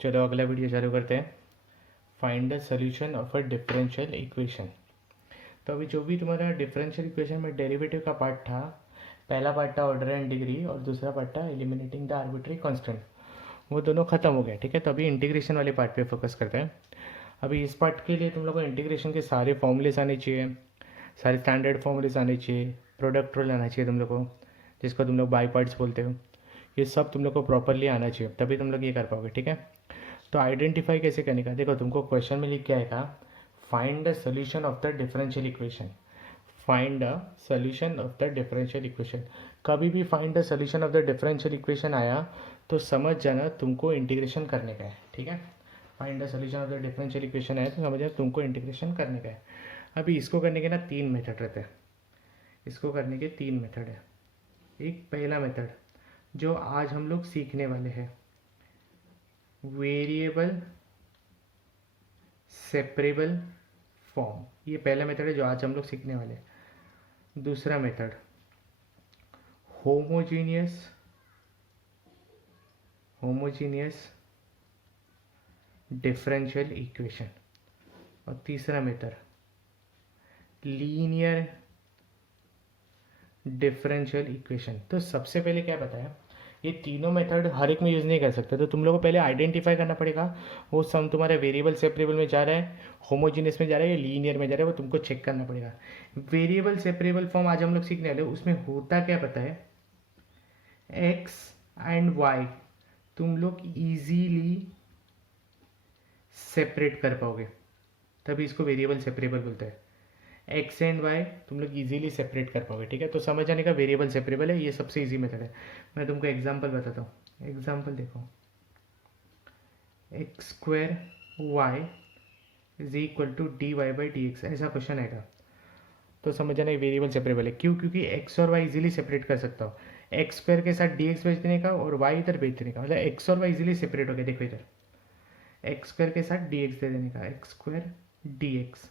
चलो अगला वीडियो चालू करते हैं। Find the solution of a differential equation. तो अभी जो भी तुम्हारा डिफरेंशियल इक्वेशन में डेरिवेटिव का पार्ट था, पहला पार्ट था ऑर्डर एंड डिग्री और दूसरा पार्ट था एलिमिनेटिंग द आर्बिट्री कांस्टेंट, वो दोनों खत्म हो गए। ठीक है, तो अभी इंटीग्रेशन वाले पार्ट पे फोकस करते हैं। अभी इस पार्ट के लिए तुम लोग को इंटीग्रेशन के सारे फॉर्मूलेस आने चाहिए, सारे स्टैंडर्ड फॉर्मूलेस आने चाहिए, प्रोडक्ट रूल आना चाहिए तुम लोग को, जिसको तुम लोग बाई पार्ट्स बोलते हो। ये सब तुम लोग को प्रॉपरली आना चाहिए, तभी तुम लोग ये कर पाओगे। ठीक है, तो आइडेंटिफाई कैसे करने का, देखो तुमको क्वेश्चन में लिख के आएगा find the solution of the differential equation. Find the solution of the differential equation. कभी भी find the solution of the differential equation आया तो समझ जाना तुमको इंटीग्रेशन करने का है। ठीक है, find the solution of the differential equation आया तो समझ जाना तुमको इंटीग्रेशन करने का है। अभी इसको करने के ना 3 मेथड रहते हैं। इसको करने के 3 मेथड है। एक पहला मेथड जो आज हम लोग सीखने वाले हैं, वेरिएबल सेपरेबल फॉर्म। ये पहला मेथड है जो आज हम लोग सीखने वाले हैं। दूसरा method homogeneous homogeneous differential equation. और तीसरा मेथड लीनियर डिफरेंशियल इक्वेशन। तो सबसे पहले क्या बताया, ये तीनों मेथड हर एक में यूज़ नहीं कर सकते, तो तुम लोगों को पहले आइडेंटिफाई करना पड़ेगा वो सम तुम्हारे वेरिएबल सेपरेबल में जा रहा है, होमोजीनियस में जा रहा है या लीनियर में जा रहा है, वो तुमको चेक करना पड़ेगा। वेरिएबल सेपरेबल फॉर्म आज हम लोग सीखने वाले, उसमें होता क्या पता है, एक्स एंड वाई तुम लोग इजीली सेपरेट कर पाओगे, तभी इसको वेरिएबल सेपरेबल बोलते हैं। एक्स एंड वाई तुम लोग इजीली सेपरेट कर पाओगे। ठीक है, तो समझ जाने का वेरिएबल सेपरेबल है, ये सबसे इजी मेथड है। मैं तुमको एग्जांपल बताता हूँ। एग्जांपल देखो, X square Y is equal to D Y by D X, ऐसा क्वेश्चन आएगा तो समझ जाना वेरिएबल सेपरेबल है। क्यों? क्योंकि एक्स और वाई इजीली सेपरेट कर सकता हूँ। एक्स स्क्वायर के साथ डी एक्स भेज देने का और वाई इधर भेज देने का, मतलब एक्स और वाई इजीली सेपरेट हो गया। देखो इधर एक्स स्क्वायर के साथ डी एक्स दे देने का, एक्स स्क्वायर डी एक्स,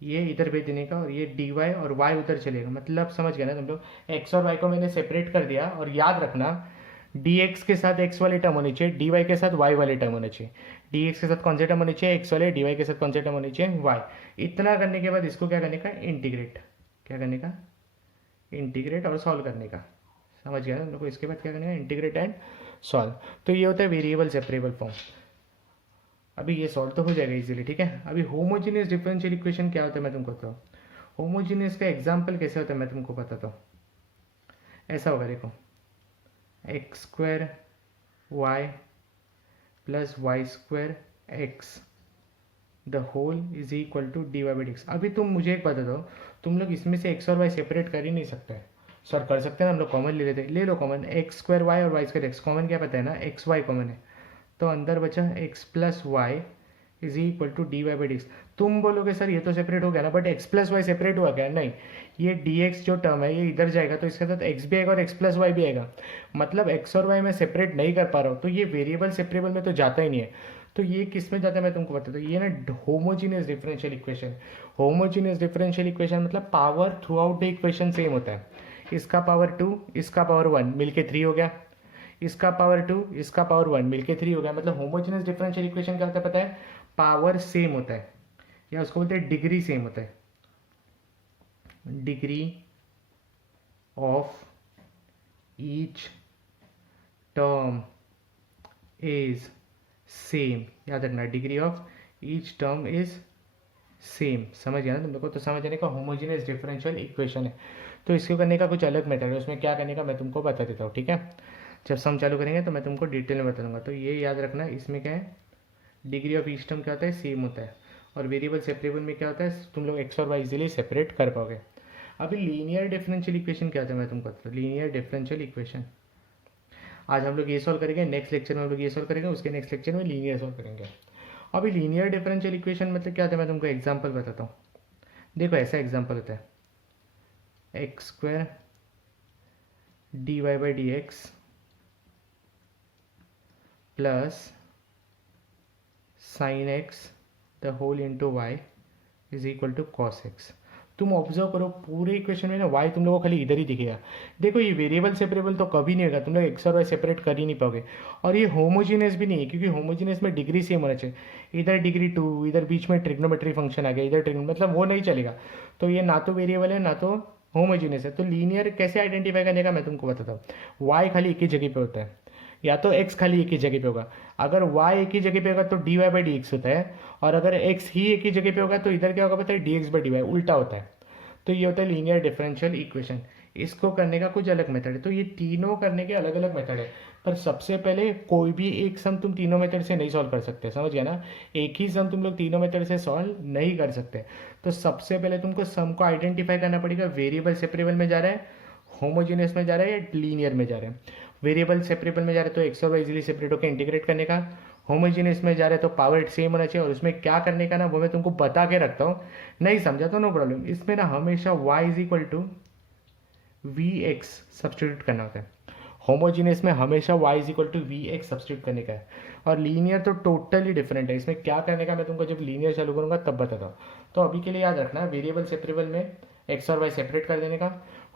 ये इधर भेज देने का और ये डी वाई और वाई उधर चलेगा। मतलब समझ गए ना तुम लोग, एक्स और वाई को मैंने सेपरेट कर दिया। और याद रखना डी एक्स के साथ एक्स वाले टर्म होने चाहिए, डी वाई के साथ वाई वाले टर्म होने चाहिए। डी एक्स के साथ कौन से टर्म होने चाहिए, एक्स वाले, डी वाई के साथ कौन से टर्म होने चाहिए, वाई। इतना करने के बाद इसको क्या करने का, इंटीग्रेट। क्या करने का, इंटीग्रेट और सॉल्व करने का। समझ गया ना तुम लोग को, इसके बाद क्या करने का, इंटीग्रेट एंड सॉल्व। तो ये होता है वेरिएबल सेपरेबल फॉर्म। अभी ये सॉल्व तो हो जाएगा इजीली। ठीक है, अभी होमोजीनियस डिफरेंशियल इक्वेशन क्या होता है मैं तुमको बताता हूँ। होमोजीनियस का एग्जाम्पल कैसे होता है मैं तुमको बताता हूँ। ऐसा होगा, देखो X square Y plus Y square X the whole is equal to D Y by D x. अभी तुम मुझे एक बता दो, तुम लोग इसमें से एक्स और वाई सेपरेट कर ही नहीं सकते। सर कर सकते हैं ना, हम लोग कॉमन ले लेते हैं। ले लो कॉमन, एक्स स्क्वायर वाई और वाई स्क्वायर एक्स कॉमन, क्या पता है ना, एक्स वाई कॉमन है, तो अंदर बचा X plus Y is equal to D Y by D X. तुम बोलोगे सर ये तो सेपरेट हो गया ना, but X plus Y separate हुआ क्या, नहीं। ये डी एक्स जो टर्म है ये इधर जाएगा तो इसके साथ एक्स भी आएगा और एक्स प्लस वाई भी आएगा। मतलब एक्स और वाई मैं सेपरेट नहीं कर पा रहा हूँ, तो ये वेरिएबल सेपरेबल में तो जाता ही नहीं है। तो ये किस में जाता है मैं तुमको बताता हूँ। ये ना homogeneous differential equation. Homogeneous differential equation मतलब power throughout the equation same होता है। इसका पावर 2 इसका पावर 1 मिलके 3 हो गया, इसका पावर 2 इसका पावर 1 मिलके 3 हो गया। मतलब होमोजेनियस डिफरेंशियल इक्वेशन क्या होता है पता है, पावर सेम होता है, या उसको बोलते हैं डिग्री सेम होता है। Degree of each term is same, याद रखना degree of each term is same. समझ गया ना तुम लोग को, तो समझ जाने का होमोजेनियस डिफरेंशियल इक्वेशन है। तो इसको करने का कुछ अलग मेथड है, उसमें क्या करने का मैं तुमको बता देता हूँ। ठीक है, जब सम चालू करेंगे तो मैं तुमको डिटेल में बता दूंगा। तो ये याद रखना, इसमें क्या है, डिग्री ऑफ ईच टर्म क्या होता है, सेम होता है। और वेरिएबल सेपरेबल में क्या होता है, तुम लोग एक्स और वाई इजीली सेपरेट कर पाओगे। अभी लीनियर डिफरेंशियल इक्वेशन क्या होता है मैं तुमको बताता हूँ। लीनियर डिफरेंशियल इक्वेशन आज हम लोग ये सॉल्व करेंगे, नेक्स्ट लेक्चर में हम लोग ये सॉल्व करेंगे, उसके नेक्स्ट लेक्चर में लीनियर सॉल्व करेंगे। अभी लीनियर डिफरेंशियल इक्वेशन मतलब क्या होता है मैं तुमको एग्जाम्पल बताता हूँ। देखो ऐसा एग्जाम्पल होता है, X square D Y by D x plus sine X the whole into Y is equal to cos X. तुम ऑब्जर्व करो पूरे इक्वेशन में ना वाई तुम लोगों को खाली इधर ही दिखेगा। देखो ये वेरिएबल सेपरेबल तो कभी नहीं होगा, तुम लोग एक्स और वाई सेपरेट कर ही नहीं पाओगे। और ये होमोजीनियस भी नहीं है, क्योंकि होमोजीनियस में डिग्री सेम होना चाहिए। इधर डिग्री 2, इधर बीच में ट्रिग्नोमेट्री फंक्शन आ गया, इधर ट्रिग्नो, मतलब वो नहीं चलेगा। तो ये ना तो वेरिएबल है ना तो होमोजीनियस है। तो लीनियर कैसे आइडेंटिफाई करने का मैं तुमको बताता हूँ। वाई खाली एक ही जगह पे होता है, या तो x खाली एक ही जगह पे होगा। अगर y एक ही जगह पे होगा तो dy बाई डी होता है, और अगर x ही एक ही जगह पे होगा तो इधर क्या होगा पता है, dx बाई डी उल्टा होता है। तो ये होता है लीनियर डिफरेंशियल इक्वेशन। इसको करने का कुछ अलग मेथड है। तो ये तीनों करने के अलग अलग मेथड है, पर सबसे पहले कोई भी एक सम तुम तीनों मेथड से नहीं सॉल्व कर सकते, समझ गया ना। एक ही सम तुम लोग तीनों मेथड से सॉल्व नहीं कर सकते। तो सबसे पहले तुमको सम को आइडेंटिफाई करना पड़ेगा, वेरिएबल सेपरेबल में जा रहा है, होमोजीनियस में जा रहा है या लीनियर में जा रहा है। वेरिएबल सेपरेबल में जा रहे तो एक्स और वाई इजीली सेपरेट होकर इंटीग्रेट करने का। होमोजीनियस में जा रहे तो पावर सेम होना चाहिए, और उसमें क्या करने का ना वो मैं तुमको बता के रखता हूँ। नहीं समझा तो नो प्रॉब्लम। इसमें ना हमेशा y is equal to V X substitute करना होता है। होमोजीनियस में हमेशा y is equal to V X substitute करने का है। और लीनियर तो टोटली डिफरेंट है, इसमें क्या करने का मैं तुमको जब लीनियर चालू करूंगा तब बताता हूँ। तो अभी के लिए याद रखना, वेरिएबल सेपरेबल में एक्स और वाई सेपरेट कर देने का,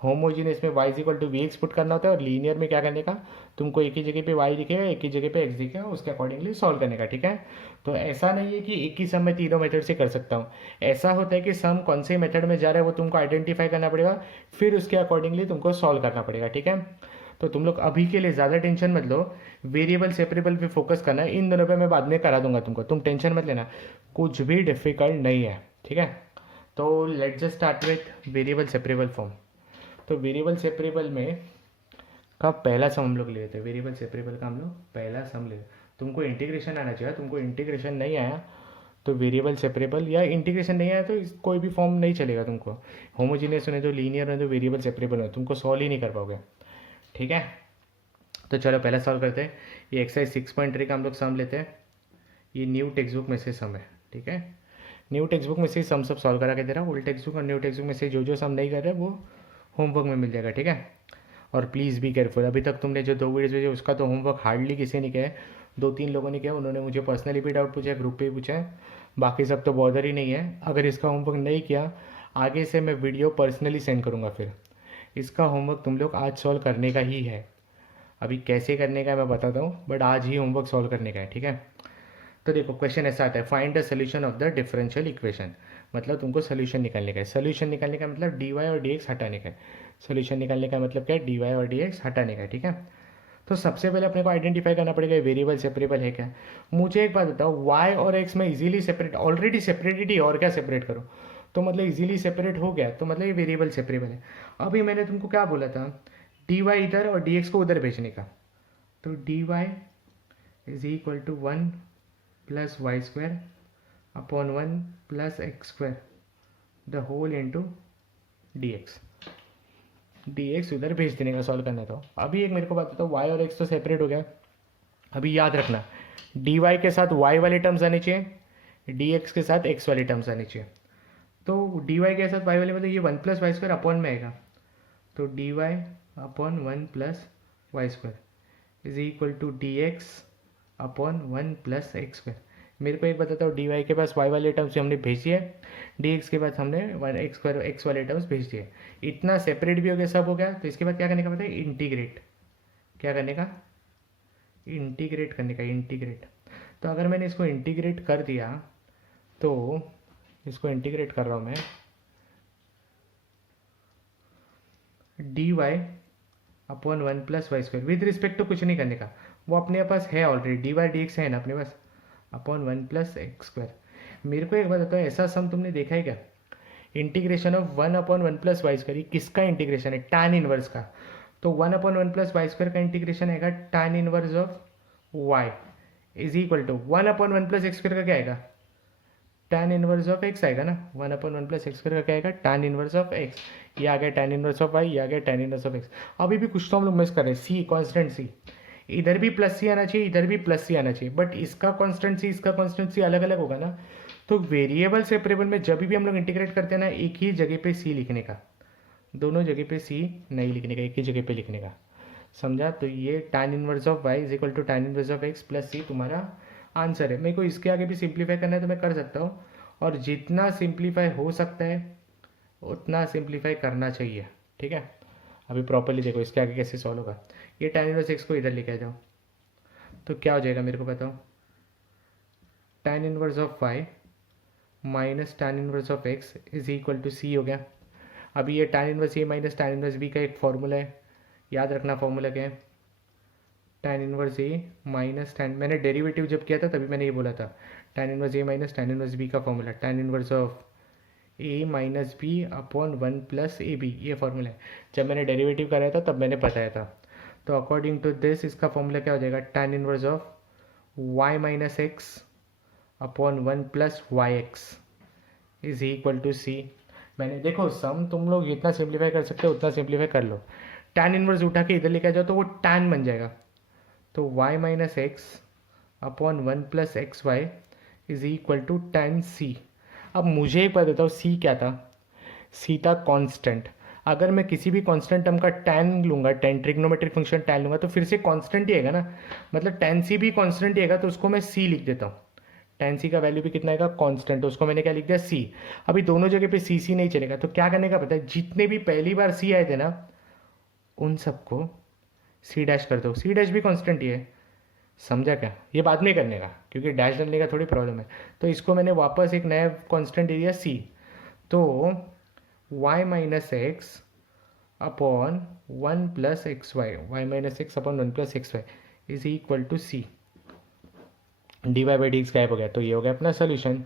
होमोजीनियस में y is equal to V X put करना होता है, और लीनियर में क्या करने का, तुमको एक ही जगह पे y दिखेगा एक ही जगह पे x दिखेगा, उसके अकॉर्डिंगली सॉल्व करने का, ठीक है। तो ऐसा नहीं है कि एक ही सम में तीनों मेथड से कर सकता हूँ। ऐसा होता है कि सम कौन से मेथड में जा रहा है वो तुमको आइडेंटिफाई करना पड़ेगा, फिर उसके अकॉर्डिंगली तुमको सॉल्व करना पड़ेगा, ठीक है। तो तुम लोग अभी के लिए ज़्यादा टेंशन मत लो, वेरिएबल सेपरेबल पे फोकस करना है। इन दोनों पे मैं बाद में करा दूंगा तुमको, तुम टेंशन मत लेना, कुछ भी डिफिकल्ट नहीं है, ठीक है। तो let's just start with variable separable form. तो वेरिएबल सेपरेबल में का पहला सम हम लोग ले लेते हैं। वेरिएबल सेपरेबल का हम लोग पहला सम ले, तुमको इंटीग्रेशन आना चाहिए। तुमको इंटीग्रेशन नहीं आया तो वेरिएबल सेपरेबल, या इंटीग्रेशन नहीं आया तो कोई भी फॉर्म नहीं चलेगा तुमको। होमोजीनियस होने दो, लीनियर होने दो, वेरिएबल सेपरेबल हो, तुमको सॉल्व ही नहीं कर पाओगे, ठीक है। तो चलो पहला सॉल्व करते हैं। ये एक्सरसाइज 6.3 का हम लोग सम लेते हैं। ये न्यू टेक्स्ट बुक में से सम है, ठीक है। न्यू टेक्स्ट बुक में से सम सब सॉल्व करा के दे रहा हूँ। ओल्ड टेक्स्ट बुक और न्यू टेक्स्ट बुक में से जो जो सम नहीं कर रहे वो होमवर्क में मिल जाएगा, ठीक है। और प्लीज़ बी केयरफुल, अभी तक तुमने जो 2 वीडियोज़ भेजे उसका तो होमवर्क हार्डली किसी ने किया है। 2-3 लोगों ने किया, उन्होंने मुझे पर्सनली भी डाउट पूछा है, ग्रुप पे भी पूछा है, बाकी सब तो बॉदर ही नहीं है। अगर इसका होमवर्क नहीं किया, आगे से मैं वीडियो पर्सनली सेंड करूँगा। फिर इसका होमवर्क तुम लोग आज सॉल्व करने का ही है। अभी कैसे करने का है मैं बताता हूँ, बट आज ही होमवर्क सॉल्व करने का है, ठीक है। तो देखो क्वेश्चन ऐसा आता है, find the solution of the differential equation. मतलब तुमको सोल्यूशन निकालने का है। सोल्यूशन निकालने का मतलब डी वाई और डी एक्स हटाने का है। सोल्यूशन निकालने का मतलब क्या है, डी वाई और डी एक्स हटाने का है, ठीक है। तो सबसे पहले अपने को आइडेंटिफाई करना पड़ेगा वेरिएबल सेपरेबल है क्या। मुझे एक बात बताओ, वाई और एक्स में इजीली सेपरेट, ऑलरेडी सेपरेटेड ही, और क्या सेपरेट करो। तो मतलब इजीली सेपरेट हो गया, तो मतलब ये वेरिएबल सेपरेबल है। अभी मैंने तुमको क्या बोला था, डी वाई इधर और डी एक्स को उधर भेजने का। तो dy is equal to 1 plus Y square upon 1 plus x square the whole into D x उधर भेज देने का, सॉल्व करना। तो अभी एक मेरे को बात बताओ, y और x तो सेपरेट हो गया। अभी याद रखना, dy के साथ y वाले टर्म्स आने चाहिए, dx के साथ x वाले टर्म्स आने चाहिए। तो dy के साथ y वाले मतलब ये 1 प्लस वाई स्क्वायर अपॉन में आएगा। तो dy upon 1 plus Y square is equal to D x upon 1 plus x square. मेरे को एक बताता हूँ, डी वाई के पास वाई वाले टर्म्स हमने भेज दिए, डी एक्स के पास हमने 1 एक्स स्क्वायर एक्स वाले टर्म्स भेज दिए। इतना सेपरेट भी हो गया, सब हो गया। तो इसके बाद क्या करने का पता है, इंटीग्रेट। क्या करने का, इंटीग्रेट करने का, इंटीग्रेट। तो अगर मैंने इसको इंटीग्रेट कर दिया, तो इसको इंटीग्रेट कर रहा हूँ मैं, D Y upon 1 plus Y square with respect to कुछ नहीं करने का, वो अपने पास है already, D Y D x है ना अपने पास, अपॉन 1 प्लस एक्स स्क्वायर। मेरे को एक बात बताओ, ऐसा सम तुमने देखा है क्या, integration of 1 upon 1 plus Y square. किसका इंटीग्रेशन है, टैन इनवर्स का। तो 1 अपॉन 1 प्लस वाई स्क्वायर का इंटीग्रेशन आएगा tan inverse of Y is equal to 1 upon 1 plus x square का क्या आएगा, टैन इनवर्स ऑफ एक्स आएगा ना। 1 अपॉन 1 प्लस एक्स स्क्वायर का क्या आएगा, टैन इनवर्स ऑफ एक्स। ये आ गया टैन इनवर्स ऑफ वाई, ये आ गया टैन इनवर्स ऑफ एक्स। अभी भी कुछ तो हम लोग मिस कर रहे हैं, सी कांस्टेंट सी। इधर भी प्लस सी आना चाहिए, इधर भी प्लस सी आना चाहिए, बट इसका कांस्टेंट सी इसका कांस्टेंट सी अलग अलग होगा ना। तो वेरिएबल सेपरेबल में जब भी हम लोग इंटीग्रेट करते हैं ना, एक ही जगह पे सी लिखने का, दोनों जगह पे सी नहीं लिखने का, एक ही जगह पे लिखने का, समझा। तो ये tan inverse of Y is equal to tan inverse of x plus C तुम्हारा आंसर है। मेरे को इसके आगे भी सिंप्लीफाई करना है तो मैं कर सकता हूँ, और जितना सिंप्लीफाई हो सकता है उतना सिंप्लीफाई करना चाहिए, ठीक है। अभी प्रॉपरली देखो इसके आगे कैसे सॉल्व होगा। ये tan इनवर्स x को इधर लेके आ जाओ, तो क्या हो जाएगा मेरे को बताओ। tan inverse of y minus tan inverse of x is equal to c हो गया। अभी ये tan inverse a minus tan inverse b का एक फॉर्मूला है, याद रखना फॉर्मूला क्या है। tan inverse a minus tan, मैंने डेरिवेटिव जब किया था तभी मैंने ये बोला था, tan inverse a minus tan inverse b का formula tan inverse of a minus B upon 1 plus A B, ये फॉर्मूला है। जब मैंने डेरिवेटिव कराया था तब मैंने बताया था। तो अकॉर्डिंग टू दिस इसका फॉर्मूला क्या हो जाएगा, tan inverse of y minus X upon 1 plus Y X is equal to C. मैंने देखो सम तुम लोग जितना सिंप्लीफाई कर सकते हो उतना सिंप्लीफाई कर लो। tan इनवर्स उठा के इधर लेके आ जाओ तो वो tan बन जाएगा, तो y minus X upon 1 plus X Y is equal to tan C. अब मुझे एक बात बताओ, सी क्या था, सी था कांस्टेंट। अगर मैं किसी भी कांस्टेंट टर्म का tan लूँगा, tan ट्रिग्नोमेट्रिक फंक्शन tan लूँगा तो फिर से कांस्टेंट ही आएगा ना, मतलब tan सी भी कांस्टेंट ही आएगा, तो उसको मैं सी लिख देता हूँ। tan सी का वैल्यू भी कितना आएगा, कांस्टेंट, तो उसको मैंने क्या लिख दिया, सी। अभी दोनों जगह पे सी सी नहीं चलेगा, तो क्या करने का पता है, जितने भी पहली बार सी आए थे ना उन सबको सी डैश कर दो, सी डैश भी कांस्टेंट ही है, समझा क्या। ये बाद में करने का क्योंकि डैश डालने का थोड़ी प्रॉब्लम है। तो इसको मैंने वापस एक नया कांस्टेंट दे दिया सी, तो y minus X upon 1 plus X Y, Y minus X upon 1 plus X Y is equal to C. D Y by D X गायब हो गया, तो ये हो गया अपना सोल्यूशन।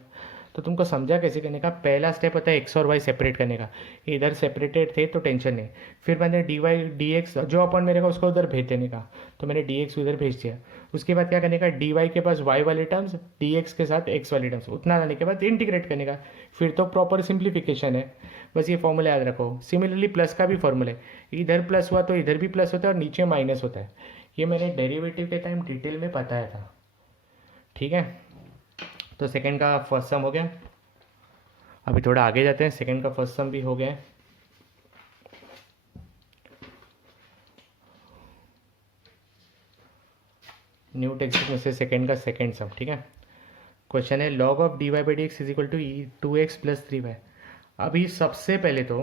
तो तुमको समझा कैसे करने का, पहला स्टेप होता है एक्स और वाई सेपरेट करने का, इधर सेपरेटेड थे तो टेंशन नहीं। फिर मैंने डी वाई डी एक्स जो अपन मेरे को उसको उधर भेज देने का, तो मैंने डी एक्स उधर भेज दिया। उसके बाद क्या करने का, डी वाई के पास वाई वाले टर्म्स, डी एक्स के साथ एक्स वाले टर्म्स, उतना लाने के बाद इंटीग्रेट करने का, फिर तो प्रॉपर सिंप्लीफिकेशन है। बस ये फॉर्मूला याद रखो। सिमिलरली प्लस का भी फॉर्मूला है, इधर प्लस हुआ तो इधर भी प्लस होता है और नीचे माइनस होता है। ये मैंने डेरिवेटिव के टाइम डिटेल में बताया था, ठीक है। तो सेकंड का फर्स्ट सम हो गया। अभी थोड़ा आगे जाते हैं, सेकंड का फर्स्ट सम भी हो गया है। न्यू टेक्स्ट में से सेकंड का सेकंड सम, ठीक है। क्वेश्चन है log of D Y by D x is equal to two x plus three Y. अभी सबसे पहले तो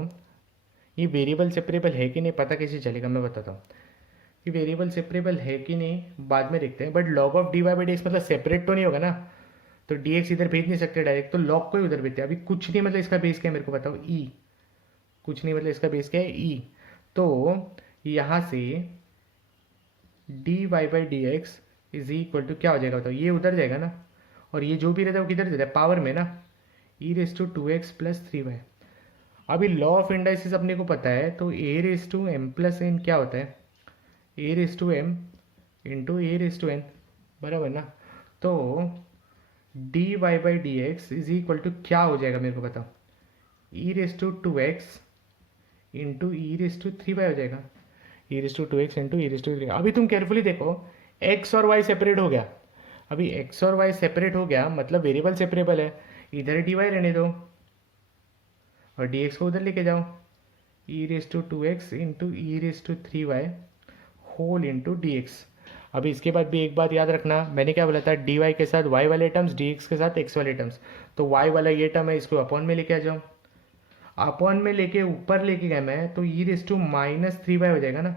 ये वेरिएबल सेपरेबल है कि नहीं पता कैसे चलेगा, मैं बताता हूँ। ये वेरिएबल सेपरेबल है कि नहीं बाद में देखते हैं, but log of D Y by D x मतलब सेपरेट तो नहीं होगा ना, तो डी एक्स इधर भेज नहीं सकते डायरेक्ट, तो लॉग को ही उधर भेजते हैं। अभी कुछ नहीं, मतलब इसका बेस क्या है मेरे को बताओ, ई। कुछ नहीं, मतलब इसका बेस क्या है, ई। तो यहाँ से D Y by D x is equal to क्या हो जाएगा बताओ, ये उधर जाएगा ना, और ये जो भी रहता है वो किधर जाता है, पावर में ना, ई raise to two x plus three Y. अभी लॉ ऑफ इंडाइसिस अपने को पता है, तो A raise to M plus N क्या होता है, A raise to M into A raise to N, बराबर ना। तो D Y by D x is equal to क्या हो जाएगा मेरे को बताओ, E raise to two X into E raise to three Y हो जाएगा, ई raise to two X into E raise to three. अभी तुम केयरफुली देखो, एक्स और वाई सेपरेट हो गया। अभी एक्स और वाई सेपरेट हो गया मतलब वेरिएबल सेपरेबल है, इधर डी वाई रहने दो और डी एक्स को उधर लेके जाओ, E raise to two X into E raise to three Y whole into D x. अभी इसके बाद भी एक बात याद रखना, मैंने क्या बोला था, डी वाई के साथ वाई वाले टर्म्स, डी एक्स के साथ एक्स वाले टर्म्स। तो वाई वाला ये टर्म है, इसको अपॉन में लेके आ जाओ, अपॉन में लेके ऊपर लेके गया मैं तो ई raise to minus three Y हो जाएगा ना,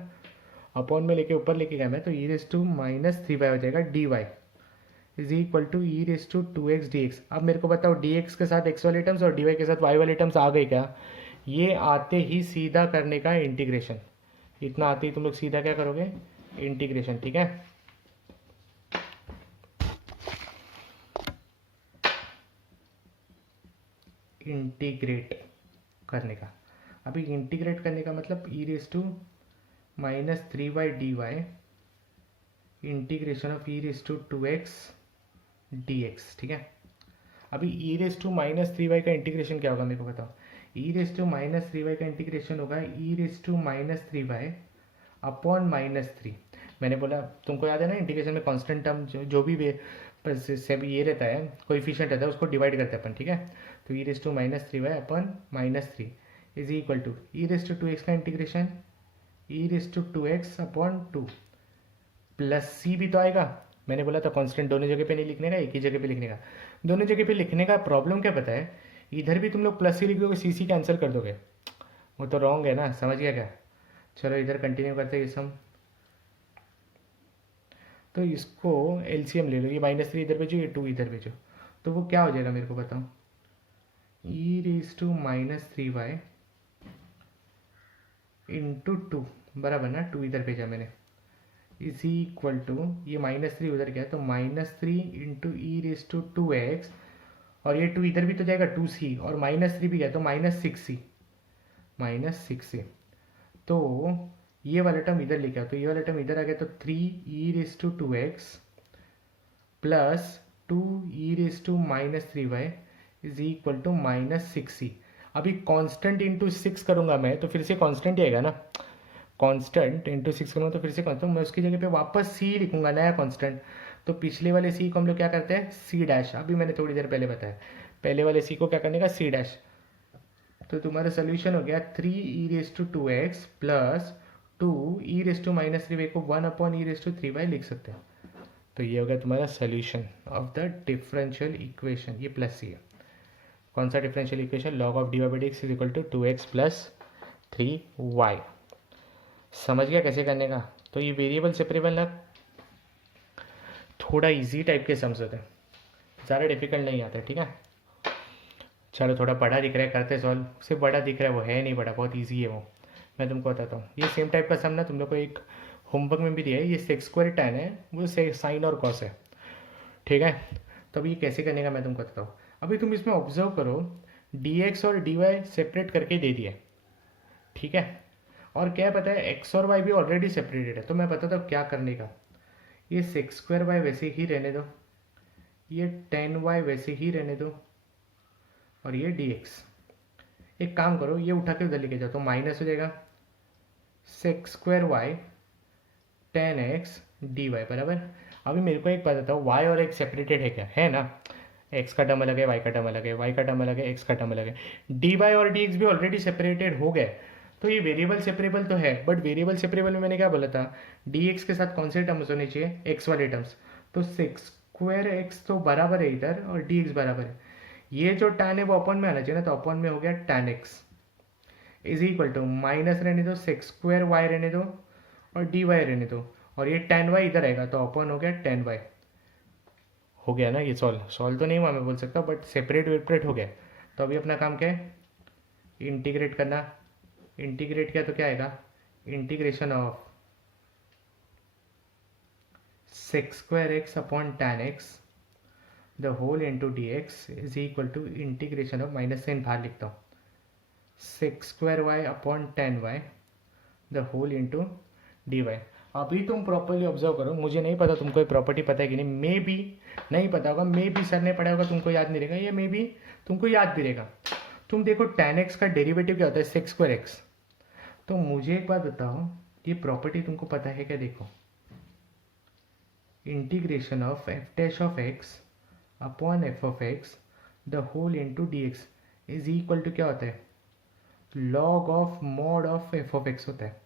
अपॉन में लेके ऊपर लेके गया मैं तो ई raise to minus three Y हो जाएगा, D Y is equal to E raise to two x D x. अब मेरे को बताओ डी एक्स के साथ एक्स वाले टर्म्स और डी वाई के साथ वाई वाले टर्म्स आ गए क्या, ये आते ही सीधा करने का इंटीग्रेशन, इतना आते ही तुम लोग सीधा क्या करोगे, इंटीग्रेशन, ठीक है। इंटीग्रेट करने का, अभी इंटीग्रेट करने का मतलब ई raise to minus three Y D Y integration of E raise to two x D x, ठीक है। अभी ई raise to minus three Y का इंटीग्रेशन क्या होगा मेरे को बताओ, E raise to minus three Y का इंटीग्रेशन होगा E raise to minus three Y upon minus three. मैंने बोला तुमको याद है ना, इंटीग्रेशन में कांस्टेंट टर्म जो भी से ये रहता है, कोएफिशिएंट रहता है, उसको डिवाइड करते हैं अपन, ठीक है। तो ई raise to minus three Y upon minus three is equal to E raise to two x का integration E raise to two x upon two plus C भी तो आएगा। मैंने बोला था कांस्टेंट दोनों जगह पे नहीं लिखने का, एक ही जगह पे लिखने का। दोनों जगह पे लिखने का प्रॉब्लम क्या पता है, इधर भी तुम लोग प्लस सी लिख दोगे, सी सी कैंसिल कर दोगे, वो तो रॉन्ग है ना, समझ गया क्या। चलो इधर कंटिन्यू करते हैं ये सम। तो इसको एलसीएम ले लो, ये -3 इधर भेजो, ये 2 इधर भेजो, तो वो क्या हो जाएगा मेरे को बताओ। e⁻³ इंटू 2 बराबर ना, 2 इधर भेजा मैंने, इज इक्वल टू ये -3 उधर गया तो -3 इंटू e⁻²x, और ये 2 इधर भी तो जाएगा 2c, और -3 भी गया तो -6c, तो ये वाला टर्म इधर लेके आओ, तो ये वाला टर्म इधर आ गया तो 3e⁻² plus 2e⁻³ is equal to -6c। अभी कांस्टेंट इंटू 6 करूँगा मैं तो फिर से कांस्टेंट ही आएगा ना, कांस्टेंट इंटू 6 करूँगा तो फिर से कांस्टेंट, मैं उसकी जगह पे वापस c लिखूंगा, नया कांस्टेंट। तो पिछले वाले c को हम लोग क्या करते हैं c', अभी मैंने थोड़ी देर पहले बताया, पहले वाले c को क्या करने का c'। तो तुम्हारा सोल्यूशन हो गया 3e⁻² प्लस 2e⁻³ को 1/e⁻³ लिख सकते हैं। तो ये हो गया तुम्हारा solution of the differential equation, ये प्लस सी है। कौन सा differential equation, log of dy/dx is equal to 2x plus 3y। समझ गया कैसे करने का। तो ये वेरिएबल सेपरेबल ना थोड़ा इजी टाइप के सम्स होते हैं, ज़्यादा डिफिकल्ट नहीं आते, ठीक है। चलो थोड़ा बड़ा दिख रहा है, करते सॉल्व, सिर्फ बड़ा दिख रहा है, वो है नहीं बड़ा, बहुत ईजी है वो, मैं तुमको बताता हूँ। ये सेम टाइप का सम ना तुम लोग को एक होमवर्क में भी दिया है, ये sec² tan है, वो साइन और कॉस है, ठीक है। तो अभी ये कैसे करने का मैं तुमको बताता हूँ। अभी तुम इसमें ऑब्जर्व करो, dx और dy सेपरेट करके दे दिए, ठीक है, और क्या पता है x और y भी ऑलरेडी सेपरेटेड है, तो मैं बताता हूँ क्या करने का। ये sec² वैसे ही रहने दो, ये tan y वैसे ही रहने दो, और ये dx। एक काम करो, ये उठा के उधर लेके जाओ तो माइनस हो जाएगा sec² tan x dy बराबर। अभी मेरे को एक बात बताओ, y और x सेपरेटेड है क्या, है ना, x का टर्म अलग है, y का टर्म अलग है, y का टर्म अलग है, x का टर्म अलग है, dy और dx भी ऑलरेडी सेपरेटेड हो गए, तो ये वेरिएबल सेपरेबल तो है, बट वेरिएबल सेपरेबल में मैंने क्या बोला था, dx के साथ कौन से टर्म्स होने चाहिए, x वाले टर्म्स, तो sec² तो बराबर है इधर और dx बराबर है, ये जो tan है वो अपॉन में आना चाहिए ना, तो अपॉन में हो गया tan x is equal to minus रहने दो sec² y रहने दो और dy रहने दो, और ये tan y इधर आएगा तो अपॉन हो गया tan y। हो गया ना, ये सॉल्व तो नहीं हुआ मैं बोल सकता, बट सेपरेट वेपरेट हो गया। तो अभी अपना काम क्या है, इंटीग्रेट करना। इंटीग्रेट किया तो क्या आएगा, integration of sec² upon tan x the whole into D x is equal to integration of, minus sine बाहर लिखता हूँ, sec² y अपॉन tan y the whole into D Y. अभी तुम प्रॉपरली ऑब्जर्व करो, मुझे नहीं पता तुमको ये प्रॉपर्टी पता है कि नहीं, मे भी नहीं पता होगा, मे भी सर ने पढ़ा होगा तुमको याद नहीं रहेगा, या मे भी तुमको याद भी रहेगा। तुम देखो tan x का डेरिवेटिव क्या होता है, sec²x। तो मुझे एक बात बताओ, ये प्रॉपर्टी तुमको पता है क्या, देखो, integration of f' upon f the whole into D x is equal to क्या होता है, log of mod of f होता है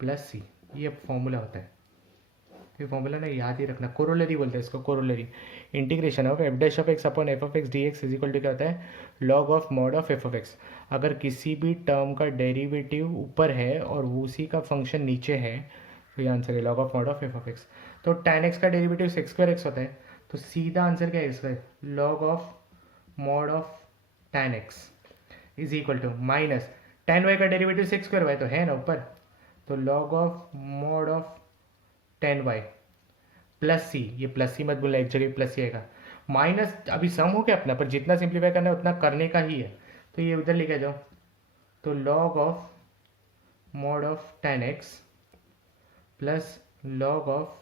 प्लस सी, ये फॉर्मूला होता है, ये फॉर्मूला ना याद ही रखना, कोरोलरी बोलते हैं इसको, corollary. Integration of f' upon f dx is equal to क्या होता है, log of mod of f। अगर किसी भी टर्म का डेरिवेटिव ऊपर है और उसी का फंक्शन नीचे है तो ये आंसर है log of mod of f। तो tan x का डेरिवेटिव sec² होता है, तो सीधा आंसर क्या है इसका, log of mod of tan x is equal to minus tan y का डेरिवेटिव sec² तो है ना ऊपर, तो log of mod of tan y plus सी, ये प्लस सी मत बोलना, एक जगह प्लस सी आएगा, माइनस अभी सम हो गया अपना, पर जितना सिंप्लीफाई करना है उतना करने का ही है, तो ये उधर लेके जाओ, तो log of mod of tan x plus log of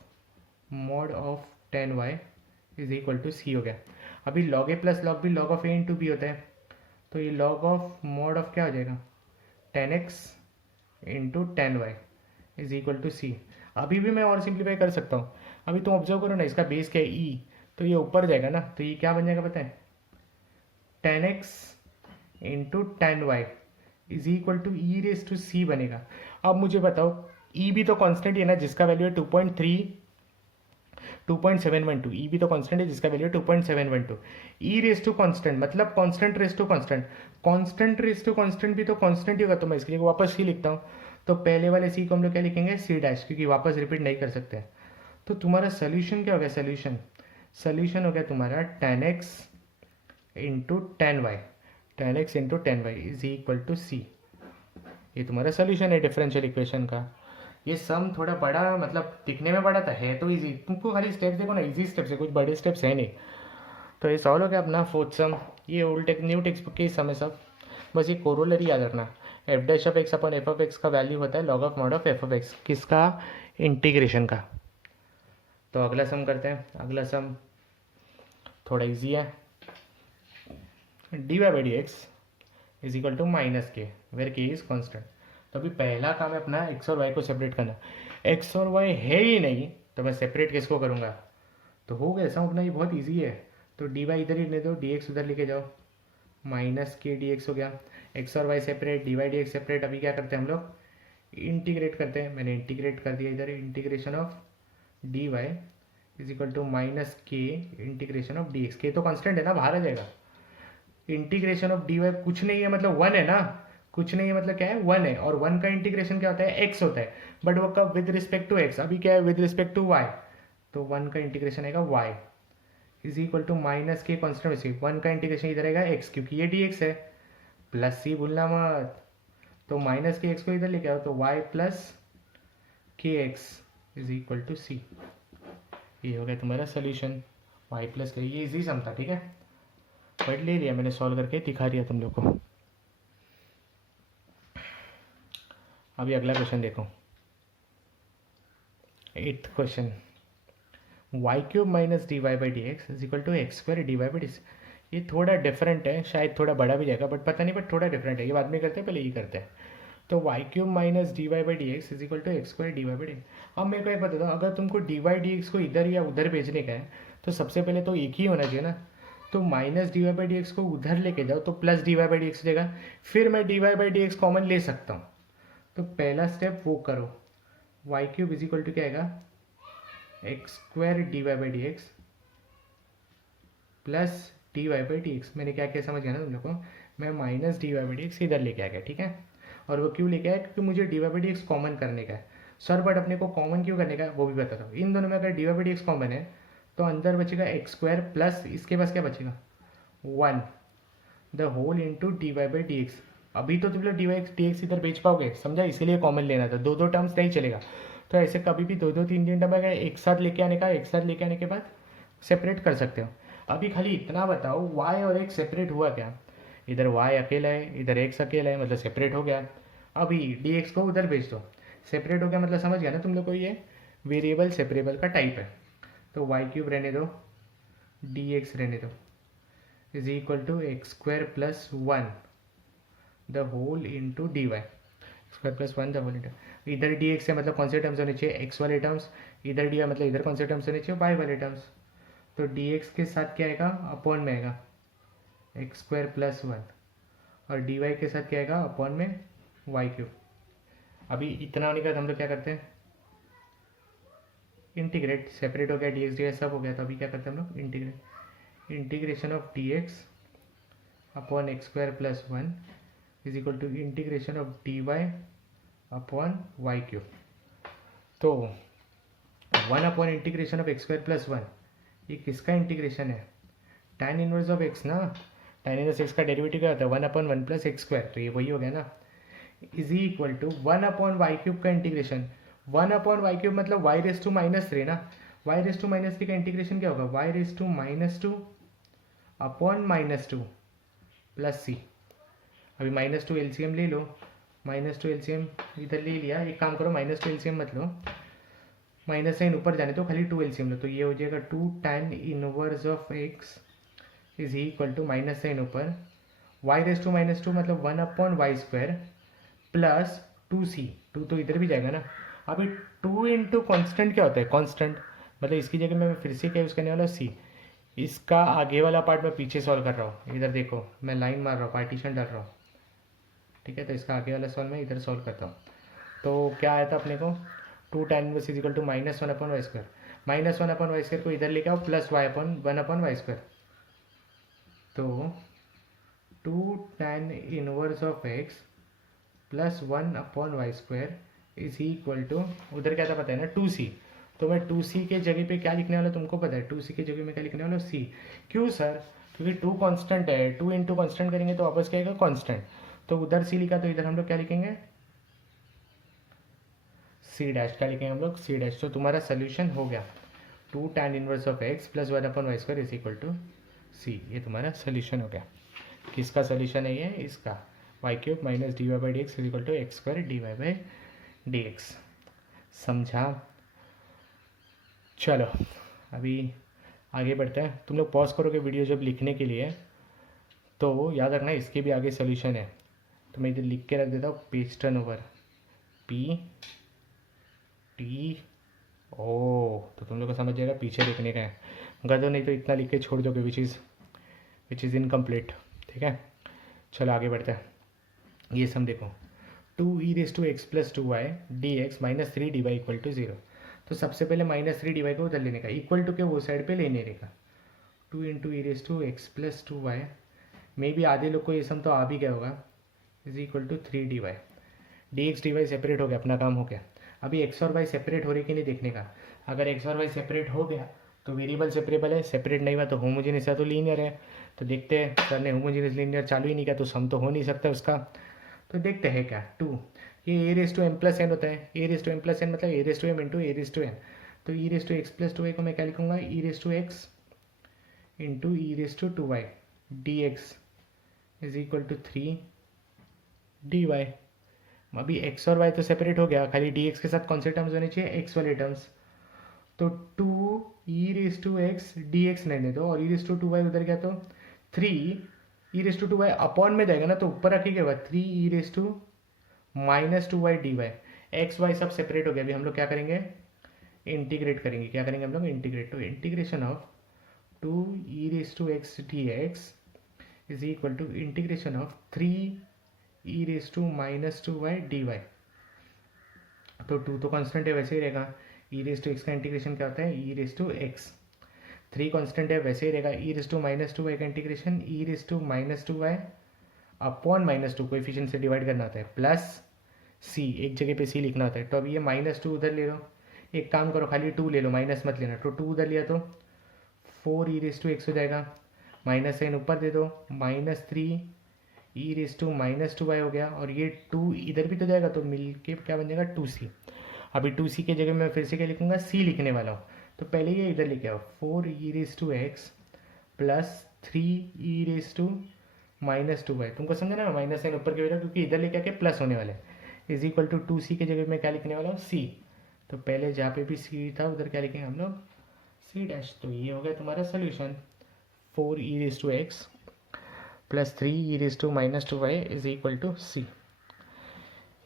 mod of tan y is equal to c हो गया। अभी log a plus log b log of a into b होता है, तो ये log ऑफ मॉड ऑफ क्या हो जाएगा, tan x into tan y is equal to c. अभी भी मैं और सिंप्लीफाई कर सकता हूँ, अभी तुम ऑब्जर्व करो ना, इसका बेस क्या है ई, तो ये ऊपर जाएगा ना, तो ये क्या बन जाएगा पता है, tan x into tan y is equal to e⁻c बनेगा। अब मुझे बताओ, ई भी तो कांस्टेंट ही है ना, जिसका वैल्यू है 2.3, 2.712, ई भी तो कांस्टेंट है जिसका value 2.712, e raise to constant मतलब constant raise to constant, constant raise to constant भी तो कांस्टेंट ही होगा, तो मैं इसके लिए वापस सी लिखता हूँ। तो पहले वाले सी को हम लोग क्या लिखेंगे, सी डैश, क्योंकि वापस रिपीट नहीं कर सकते। तो तुम्हारा सोल्यूशन क्या हो गया, सोल्यूशन हो गया तुम्हारा tan x into tan y, tan x into tan y is equal to c. ये तुम्हारा सोल्यूशन है डिफरेंशियल इक्वेशन का। ये सम थोड़ा बड़ा मतलब दिखने में बड़ा था, है तो इजी, तुमको खाली स्टेप्स देखो ना, इजी स्टेप्स है, कुछ बड़े स्टेप्स है नहीं। तो ये सॉल्व हो गया अपना फोर्थ सम। ये ओल्ड न्यू टेक्स्ट बुक के ही सम है सब, बस ये कोरोलरी याद रखना, F dash of x upon f of x का वैल्यू होता है log of mod of f of x, किसका, इंटीग्रेशन का। तो अगला सम करते हैं, अगला सम थोड़ा इजी है, d Y by D x is equal to minus k where k is constant. तो अभी पहला काम है अपना एक्स और वाई को सेपरेट करना, एक्स और वाई है ही नहीं तो मैं सेपरेट किसको करूँगा, तो हो गया सम अपना, ये बहुत ईजी है। तो डी वाई इधर ही ले दो, डी एक्स उधर लेके जाओ, माइनस के डी एक्स हो गया, एक्स और Y separate, d Y D x separate. अभी क्या करते हैं हम लोग, इंटीग्रेट करते हैं, मैंने इंटीग्रेट कर दिया इधर, integration of D Y is equal to minus k integration of d x, k तो कॉन्स्टेंट है ना, बाहर आ जाएगा। इंटीग्रेशन ऑफ डी वाई कुछ नहीं है मतलब वन है ना, कुछ नहीं है मतलब क्या है, वन है, और वन का इंटीग्रेशन क्या होता है, एक्स होता है, बट वो कब, विद रिस्पेक्ट टू एक्स, अभी क्या है विद रिस्पेक्ट टू वाई, तो वन का इंटीग्रेशन आएगा y is equal to minus k constant c, one का इंटीग्रेशन इधर आएगा एक्स क्योंकि ये डी एक्स है, प्लस सी भूलना मत, तो माइनस के एक्स को इधर लेके आओ, तो वाई प्लस के x is equal to c. ये हो गया तुम्हारा सोल्यूशन, वाई प्लस के, ये इजी सम था, ठीक है, बट ले लिया मैंने, सॉल्व करके दिखा दिया तुम लोग को। अभी अगला क्वेश्चन देखो, 8th question, y cube minus d Y by D x is equal to x square D Y by d. ये थोड़ा डिफरेंट है, शायद थोड़ा बड़ा भी जाएगा बट पता नहीं, बट थोड़ा डिफरेंट है, ये बाद में करते हैं, पहले ये करते हैं। तो y cube minus d Y by D x is equal to x square D Y by d. अब मेरे को एक बता दो, अगर तुमको डी वाई डी एक्स को इधर या उधर भेजने का है तो सबसे पहले तो एक ही होना चाहिए ना, तो minus d Y by D x को उधर लेके जाओ तो plus d Y by D x देगा, फिर मैं D Y by D x common ले सकता हूँ। तो पहला स्टेप वो करो, y cube is equal to क्या आएगा, x square D Y by D x plus d Y by D x. मैंने क्या क्या समझ गया ना तुम लोग को, मैं minus d Y by D x इधर लेके आ गया, ठीक है। और वो क्यों लेके आया, क्योंकि मुझे d Y by D x common करने का है सर, बट अपने को कॉमन क्यों करने का है वो भी बताता हूँ। इन दोनों में अगर d Y by D x common है तो अंदर बचेगा एक्स स्क्वायर प्लस इसके पास क्या बचेगा, one the whole into D Y by D x. अभी तो तुम लोग डी वाई डी एक्स इधर बेच पाओगे, समझा, इसीलिए कॉमन लेना था, दो दो टर्म्स नहीं चलेगा। तो ऐसे कभी भी दो दो तीन तीन टर्म अगर एक साथ लेके आने का, एक साथ लेके आने के बाद सेपरेट कर सकते हो। अभी खाली इतना बताओ, वाई और एक्स सेपरेट हुआ क्या, इधर वाई अकेला है इधर एक्स अकेला है, मतलब सेपरेट हो गया। अभी डी एक्स को उधर भेज दो, सेपरेट हो गया, मतलब समझ गया ना तुम लोग को, ये वेरिएबल सेपरेबल का टाइप है। तो वाई क्यूब रहने दो, डी एक्स रहने दो, is equal to x square plus one the whole into D y, square plus one the whole into, इधर डी एक्स है मतलब कौन से टर्म्स होने चाहिए, एक्स वाले टर्म्स, इधर डी वाई मतलब इधर कौन से टर्म्स होने चाहिए, वाई वाले टर्म्स। तो डी एक्स के साथ क्या आएगा, अपॉन में आएगा एक्स स्क्वायर प्लस वन, और डी वाई के साथ क्या आएगा, अपॉन में वाई क्यूब। अभी इतना होने के बाद हम लोग क्या करते हैं, इंटीग्रेट, सेपरेट हो गया डी एक्स डी वाई सब हो गया, तो अभी क्या करते हैं हम लोग, integrate, integration of d x upon x square plus one is equal to integration of D Y upon y cube. तो one upon integration of x square plus one, ये किसका इंटीग्रेशन है, tan इनवर्स ऑफ एक्स ना, tan inverse x का derivative क्या होता है, one upon one plus x square, तो ये वही हो गया ना, is equal to one upon y cube का integration, one upon y cube मतलब y raise to minus three ना, y raise to minus three का इंटीग्रेशन क्या होगा, y raise to minus two upon minus two plus c. अभी minus to LCM ले लो, minus two LCM इधर ले लिया, एक काम करो माइनस टू एलसीएम मत लो, माइनस साइन ऊपर जाने तो खाली टू एलसीएम लो, तो ये हो जाएगा two tan inverse of x is equal to minus sign ऊपर y raise to minus two मतलब one upon y square plus two c, two तो इधर भी जाएगा ना। अभी टू इंटू कॉन्स्टेंट क्या होता है, कॉन्स्टेंट मतलब इसकी जगह मैं फिर से क्या यूज़ करने वाला, सी, इसका आगे वाला पार्ट मैं पीछे सॉल्व कर रहा हूँ, इधर देखो मैं लाइन मार रहा हूँ, पार्टीशन डाल रहा हूँ, ठीक है, तो इसका आगे वाला सॉल्व मैं इधर सॉल्व करता हूँ। तो क्या आया था अपने को, two tan inverse is equal to minus one upon y square, -1/y² को इधर लेके आओ, प्लस y/1/y²। तो 2 tan inverse of x plus 1/y² is equal to, उधर क्या था पता है ना, 2c। तो मैं 2c के जगह पे क्या लिखने वाला तुमको पता है, 2c के जगह में क्या लिखने वाला, c। क्यों सर? क्योंकि 2 कांस्टेंट है, 2 इंटू कॉन्स्टेंट करेंगे तो वापस क्या आएगा, कांस्टेंट। तो उधर c लिखा तो इधर हम लोग क्या लिखेंगे, c डैश। क्या लिखेंगे हम लोग, c डैश। तो तुम्हारा सोल्यूशन हो गया 2 tan inverse of x plus 1/y² is equal to c। ये तुम्हारा सोल्यूशन हो गया। किसका सोल्यूशन है ये, इसका, y³ minus dy/dx is equal to x² dy/dx। समझा? चलो अभी आगे बढ़ते हैं। तुम लोग पॉज करोगे वीडियो जब लिखने के लिए, तो याद रखना इसके भी आगे सोल्यूशन है। तो मैं इधर लिख के रख देता हूँ, page turn over P T ओ, तो तुम लोग को समझ जाएगा पीछे लिखने का है, गधो नहीं तो इतना लिख के छोड़ दोगे, विच इज़ इनकम्प्लीट। ठीक है, चलो आगे बढ़ते हैं। ये सम देखो, 2e⁻x plus 2y dx minus 3dy equal to 0। तो सबसे पहले -3dy को उधर लेने का, इक्वल टू के वो साइड पे लेने का। 2 इंटू e⁻x प्लस 2y, मे भी आधे लोग को ये सम तो आ भी गया होगा, is equal to 3dy। dx dy separate हो गया, अपना काम हो गया। अभी x और y सेपरेट हो रही कि नहीं देखने का। अगर x और y सेपरेट हो गया तो वेरिएबल सेपरेबल है, सेपरेट नहीं हुआ तो होमोजेनियस है, तो लीनियर है। तो देखते हैं, सर ने होमोजेनियस लीनियर चालू ही नहीं किया तो सम तो हो नहीं सकता उसका। तो देखते हैं क्या, 2, ये a⁻m+n होता है, a⁻m+n मतलब a⁻m इंटू a⁻n। तो e⁻x प्लस 2y को मैं क्या लिखूंगा, e⁻x into e⁻2y dx is equal to 3dy। अभी x और y तो सेपरेट हो गया, खाली dx के साथ कौन से टर्म्स होने चाहिए, x वाले टर्म्स। तो 2e⁻x dx रहने दो, और e⁻2y उधर गया तो 3e⁻2y अपॉन में जाएगा ना, तो ऊपर रखिएगा 3e⁻−2y dy। एक्स वाई सब सेपरेट हो गया। अभी हम लोग क्या करेंगे, इंटीग्रेट करेंगे। क्या करेंगे हम लोग, इंटीग्रेट। तो integration of 2e⁻x dx is equal to integration of 3e⁻−2y dy। तो 2 तो कांस्टेंट है, वैसे ही रहेगा। e⁻x का इंटीग्रेशन क्या होता है, e⁻x। 3 कांस्टेंट है, वैसे ही रहेगा। e⁻−2y का इंटीग्रेशन e⁻−2y अपॉन -2 कोएफिशिएंट से डिवाइड करना होता है, प्लस c, एक जगह पे c लिखना होता है। तो अब ये -2 उधर ले लो, एक काम करो खाली 2 ले लो, माइनस मत लेना। तो 2 उधर लिया तो 4e⁻x हो जाएगा, माइनस साइन ऊपर दे दो, -3e⁻−2y हो गया, और ये 2 इधर भी तो जाएगा, तो मिल के क्या बन जाएगा 2c। अभी 2c के जगह मैं फिर से क्या लिखूंगा, c लिखने वाला हूँ। तो पहले ये इधर लेके आओ, 4e⁻x प्लस 3e⁻−2y। तुमको समझा ना, माइनस साइन ऊपर की वजह, क्योंकि इधर लेके आके प्लस होने वाले, इज इक्वल टू 2c के जगह में क्या लिखने वाला हूँ, c। तो पहले जहाँ पे भी c था उधर क्या लिखेंगे हम लोग, c डैश। तो ये हो गया तुम्हारा solution, 4e⁻x plus 3e⁻−2y is equal to c।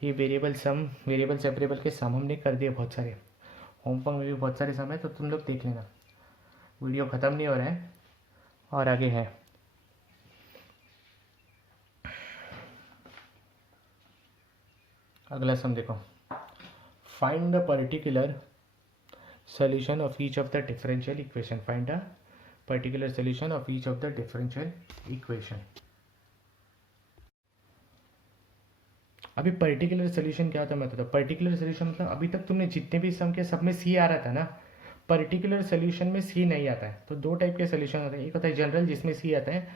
ये वेरिएबल सेपरेबल के सम हमने कर दिए बहुत सारे। होमवर्क में भी बहुत सारे सम है, तो तुम लोग देख लेना, वीडियो ख़त्म नहीं हो रहा है और आगे है। अगला सम देखो, find the particular solution of each of the differential equation. Find a particular solution of each of the differential equation. अभी पर्टिकुलर सोल्यूशन क्या होता है मैं बताता हूँ। पर्टिकुलर सोल्यूशन मतलब अभी तक तुमने जितने भी सम के सब में सी आ रहा था ना, पर्टिकुलर सोल्यूशन में सी नहीं आता है। तो दो टाइप के सोल्यूशन होते हैं, एक होता है जनरल जिसमें सी आता है,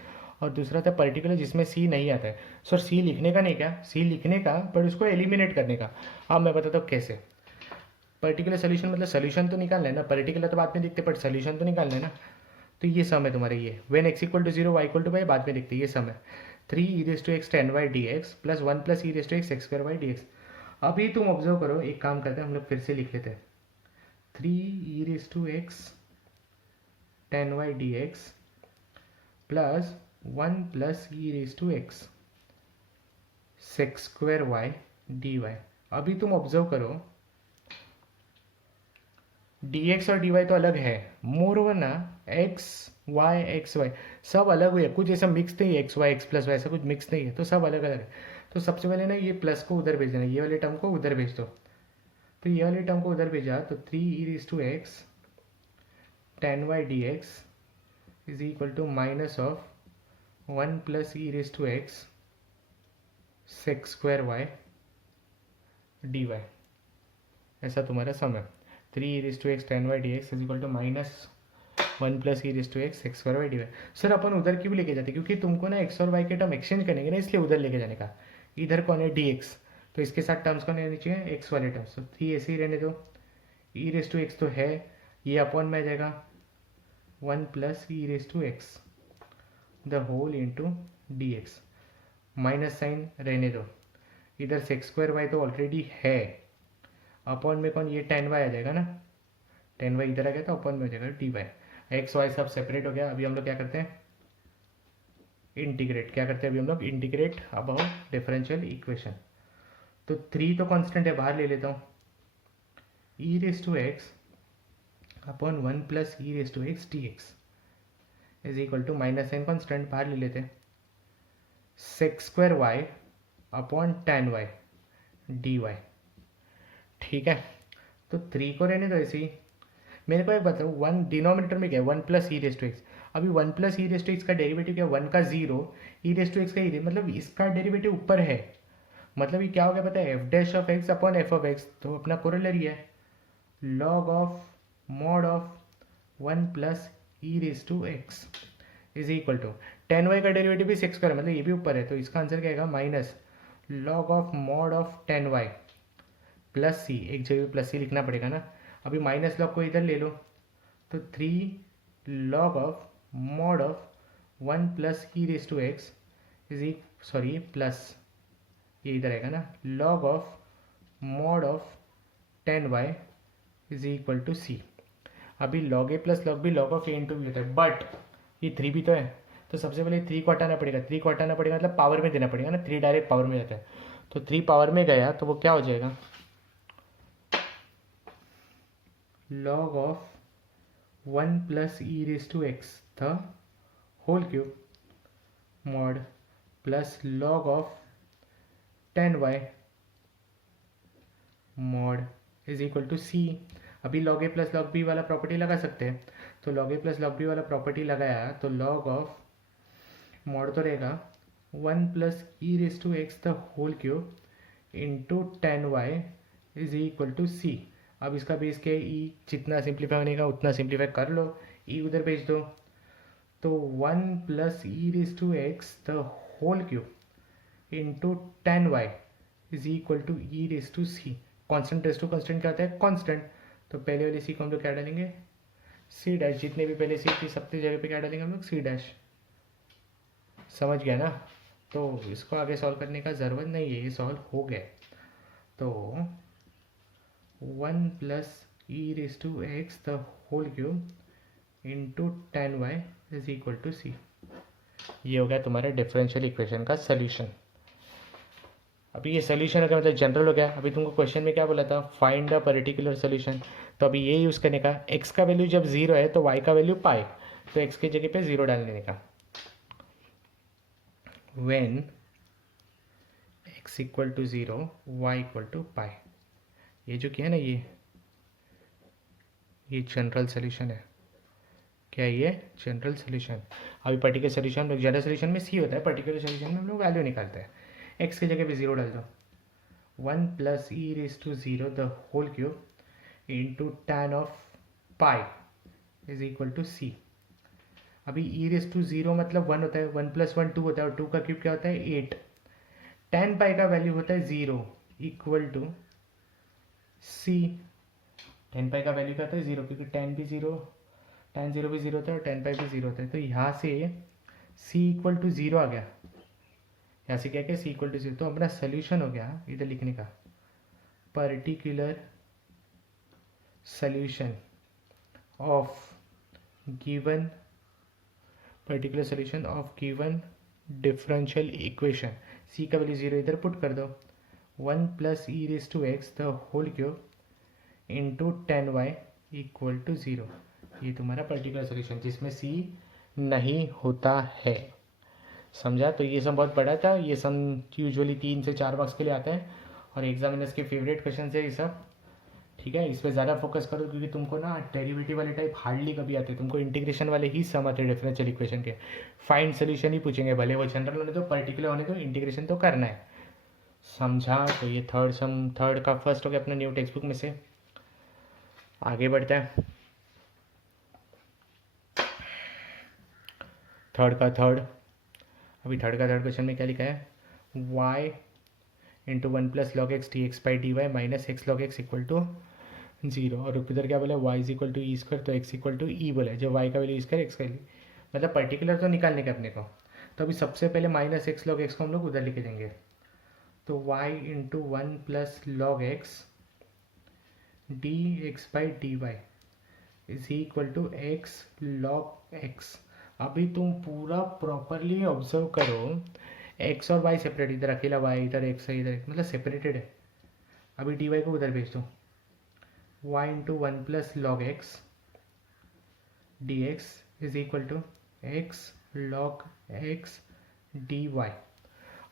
और दूसरा होता है पर्टिकुलर जिसमें सी नहीं आता है। सर सी लिखने का नहीं, क्या सी लिखने का, पर उसको एलिमिनेट करने का। अब मैं बताता हूँ कैसे। पर्टिकुलर सोल्यूशन मतलब सोल्यूशन तो निकालना है ना, पर्टिकुलर तो बाद में देखते, बट सोल्यूशन तो निकालना है ना। तो ये सम है तुम्हारे, ये when x equal to 0 y equal to y बाद में देखते, ये सम है 3e⁻x tan y dx plus 1 plus e⁻x x² dx। अभी तुम ऑब्जर्व करो, एक काम करते हैं हम लोग फिर से लिख लेते हैं, 3e⁻x tan y dx plus 1 plus e⁻x sec² y dy। अभी तुम ऑब्जर्व करो, dx और dy तो अलग है, मोर ओवर ना x y सब अलग हुए, कुछ ऐसा मिक्स नहीं है, x y x plus y ऐसा कुछ मिक्स नहीं है, तो सब अलग अलग है। तो सबसे पहले ना ये प्लस को उधर भेज देना, ये वाले टर्म को उधर भेज दो। तो ये वाले टर्म को उधर भेजा तो 3e⁻x tan y dx is equal to minus of 1 plus e raise to x sec square y D y, ऐसा तुम्हारा सम है। 3 e raise to x tan y dx is equal to minus 1 plus e raise to x sec square y D y. Sir अपन उधर क्यों लेके जाते, क्योंकि तुमको ना एक्स और वाई के टर्म एक्सचेंज करेंगे ना, इसलिए उधर लेके जाने का। इधर कौन है dx, तो इसके साथ टर्म्स कौन रहने चाहिए, एक्स वाले टर्म्स, तो 3 ऐसे ही रहने दो। ई रेस टू एक्स तो है, ये अपॉन में आ जाएगा 1 plus e raise to x the whole into D x, minus sign रहने दो। इधर सेक्स स्क्वायर वाई तो ऑलरेडी है, अपॉन में कौन, ये tan वाई आ जाएगा ना, tan वाई इधर आ गया तो अपॉन में हो जाएगा डी वाई। एक्स वाई सब सेपरेट हो गया। अभी हम लोग क्या करते हैं, इंटीग्रेट। क्या करते हैं अभी हम लोग, इंटीग्रेट अबाउट डिफरेंशियल इक्वेशन। तो 3 तो कांस्टेंट है, बाहर ले लेता हूँ, e raise to x upon 1 plus e raise to x D x is equal to minus sign constant बाहर ले लेते हैं, sec square y upon tan y D y. ठीक है, तो 3 को रहने दो ऐसे ही। मेरे को एक बताओ, 1 डिनोमिनेटर में क्या है, 1 plus e raise to x. अभी 1 plus e raise to x का डेरिवेटिव क्या, 1 का 0, ई रेस टू एक्स का ई, मतलब इसका डेरिवेटिव ऊपर है, मतलब ये क्या हो गया पता है, f dash of x upon f of x, तो अपना कोरोलरी है log of mod of 1 plus e raise to x is equal to tan y का डेरिवेटिव भी सेक्स स्क्वायर, मतलब ये भी ऊपर है, तो इसका आंसर क्या आएगा, minus log of mod of tan y plus c, एक जगह प्लस सी लिखना पड़ेगा ना, अभी माइनस लॉग को इधर ले लो, तो 3 log of mod of 1 plus e raise to x is sorry plus, ये इधर आएगा ना, log of mod of tan y is equal to c. अभी log a plus log b log of a into b होता है, but ये 3 भी तो है, तो सबसे पहले 3 को हटाना पड़ेगा, 3 को हटाना पड़ेगा मतलब पावर में देना पड़ेगा ना, 3 डायरेक्ट पावर में जाता है, तो 3 पावर में गया तो वो क्या हो जाएगा, log of 1 plus e raise to x the whole cube mod plus log of tan y mod is equal to c. अभी log a plus log b वाला प्रॉपर्टी लगा सकते हैं, तो log a plus log b वाला property लगाया तो log of mod तो रहेगा 1 plus e raise to x the whole cube into tan y is equal to c. अब इसका बेस क्या है, ई, जितना सिंप्लीफाई होने का उतना सिंप्लीफाई कर लो, ई उधर भेज दो, तो 1 plus e raise to x the whole cube into tan y is equal to E raise to c. Constant raise to constant क्या होता है, कॉन्स्टेंट, तो पहले वाले सी को हम लोग क्या डालेंगे, सी डैश, जितने भी पहले सी थी सबकी जगह पे क्या डालेंगे हम लोग, सी डैश। समझ गया ना, तो इसको आगे सॉल्व करने का ज़रूरत नहीं है, ये सॉल्व हो गया। तो 1 plus e raise to x the whole cube into tan y is equal to c, ये हो गया तुम्हारे डिफरेंशियल इक्वेशन का सोल्यूशन। अभी ये सोल्यूशन हो गया, मतलब जनरल हो गया। अभी तुमको क्वेश्चन में क्या बोला था, फाइंड अ पर्टिकुलर सोल्यूशन, तो अभी ये यूज़ करने का, x का वैल्यू जब 0 है तो y का वैल्यू पाई, तो x की जगह पे 0 डाल देने का। When x equal to 0 y equal to pi, ये जो किया ना, ये जनरल सोल्यूशन है। क्या ये जनरल सोल्यूशन। अभी पर्टिकुलर सोल्यूशन, जनरल सोल्यूशन में सी होता है, पर्टिकुलर सोल्यूशन में हम लोग वैल्यू निकालते हैं। एक्स की जगह पे 0 डाल दो, 1 plus e raise to 0 the whole cube into tan of pi is equal to c. अभी ई रेस टू 0 मतलब 1 होता है, 1 प्लस 1 2 होता है, और 2 का क्यूब क्या होता है 8। tan पाई का वैल्यू होता है 0 इक्वल टू सी। tan पाई का वैल्यू क्या होता है 0, क्योंकि tan भी 0, tan 0 भी 0 होता है और tan पाई भी 0 होता है, तो यहाँ से c इक्वल टू 0 आ गया, यहाँ से क्या क्या c इक्वल टू 0, तो अपना सोल्यूशन हो गया इधर लिखने का, particular solution of given, particular solution of given differential equation. c का वैल्यू 0 इधर पुट कर दो, 1 plus e raise to x the whole cube into tan y equal to 0, ये तुम्हारा पर्टिकुलर सोल्यूशन जिसमें c नहीं होता है। समझा, तो ये सब बहुत बड़ा था, ये सब यूजुअली 3 से 4 मार्क्स के लिए आता है और एग्जामिनर्स के फेवरेट क्वेश्चन है ये सब। ठीक है, इस पर ज़्यादा फोकस करो क्योंकि तुमको ना डेरिवेटिव वाले टाइप हार्डली कभी आते, तुमको इंटीग्रेशन वाले ही सम आते डिफरेंशियल इक्वेशन के। फाइंड सोल्यूशन ही पूछेंगे, भले वो जनरल होने दो पर्टिकुलर होने दो, इंटीग्रेशन तो करना है। समझा? तो ये थर्ड का फर्स्ट हो गया अपना न्यू टेक्स्ट बुक में से। आगे बढ़ता है, थर्ड। अभी थर्ड क्वेश्चन में क्या लिखा है, y into one plus log x D x by d y minus x log x equal to zero. और इधर क्या बोला, y is equal to e square, तो x इक्वल टू ई बोला है, जो y का वैल्यू स्क्वायर एक्स का वैल्यू, मतलब पर्टिकुलर तो निकालने का अपने को। तो अभी सबसे पहले माइनस एक्स लॉग एक्स को हम लोग उधर लिखे देंगे, तो y into one plus log x D x by d Y is equal to x log x. अभी तुम पूरा प्रॉपरली ऑब्जर्व करो, एक्स और वाई सेपरेट, इधर अकेला वाई, इधर एक्स है, इधर मतलब सेपरेटेड है। अभी डी वाई को उधर भेज दो, y into one plus log x D x is equal to x log x d Y.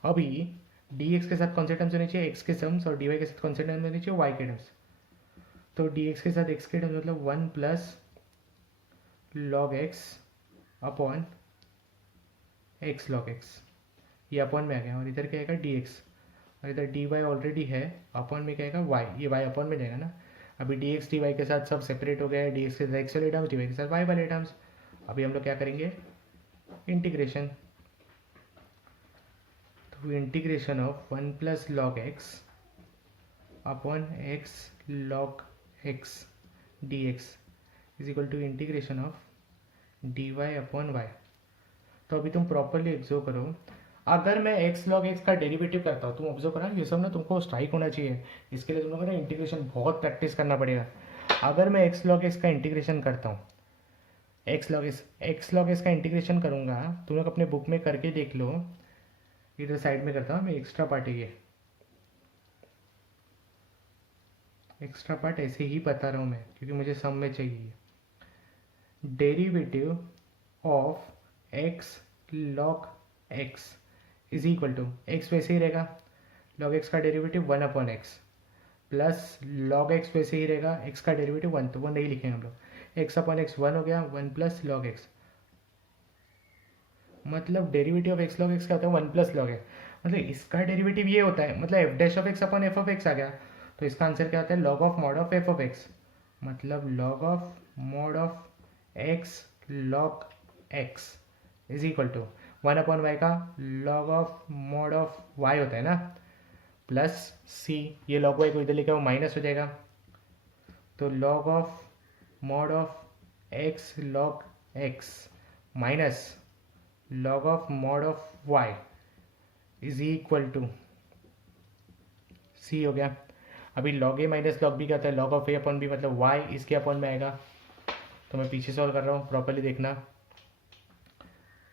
अभी डी एक्स के साथ कौन से टर्म्स होने चाहिए, एक्स के टर्म्स, और डी वाई के साथ कौन से टर्म्स होने चाहिए, वाई के टर्म्स। तो डी एक्स के साथ एक्स के टर्म्स मतलब one plus log x upon x log x, ये अपॉन में आ गया, और इधर क्या आएगा डी एक्स, और इधर डी वाई ऑलरेडी है, अपॉन में क्या आएगा वाई, ये वाई अपॉन में जाएगा ना। अभी डी एक्स डी वाई के साथ सब सेपरेट हो गया है, डी एक्स के साथ एक्स वाले टर्म्स, डी वाई के साथ वाई वाले टर्म्स। अभी हम लोग क्या करेंगे, इंटीग्रेशन। तो integration of one plus log x upon x log x D x is equal to integration of D Y upon y. तो अभी तुम प्रॉपरली ऑब्जर्व करो, अगर मैं एक्स लॉग एक्स का डेरिवेटिव करता हूँ, तुम ऑब्जर्व करा, ये सब ना तुमको स्ट्राइक होना चाहिए, इसके लिए तुम लोगों को ना इंटीग्रेशन बहुत प्रैक्टिस करना पड़ेगा। अगर मैं एक्स लॉग एक्स का इंटीग्रेशन करता हूँ, एक्स लॉग एक्स का इंटीग्रेशन करूँगा, तुम लोग अपने बुक में करके देख लो, इधर साइड में करता हूँ मैं, एक्स्ट्रा पार्ट है ये, एक्स्ट्रा पार्ट ऐसे ही बता रहा हूँ मैं क्योंकि मुझे सम में चाहिए। Derivative of x log x is equal to, x वैसे ही रहेगा, लॉग एक्स का derivative one upon x, plus log x वैसे ही रहेगा, एक्स का डेरिवेटिव वन, तो वो नहीं लिखेंगे हम लोग, एक्स अपॉन एक्स वन हो गया, वन प्लस लॉग एक्स, मतलब derivative of x log x क्या होता है, वन प्लस लॉग एक्स, मतलब इसका डेरिवेटिव ये होता है, मतलब f dash of x upon f of x आ गया, तो इसका आंसर क्या होता है, log of mod of f of x, मतलब log of mod of x log x is equal to one upon y का log of mod of y होता है ना, प्लस सी, ये लॉग वाई को इधर लेके वो माइनस हो जाएगा, तो log of mod of x log x minus log of mod of Y is equal to c हो गया। अभी log a minus log b क्या होता है, log of a upon b, मतलब वाई इसके अपॉन में आएगा, तो मैं पीछे सॉल्व कर रहा हूँ, प्रॉपरली देखना,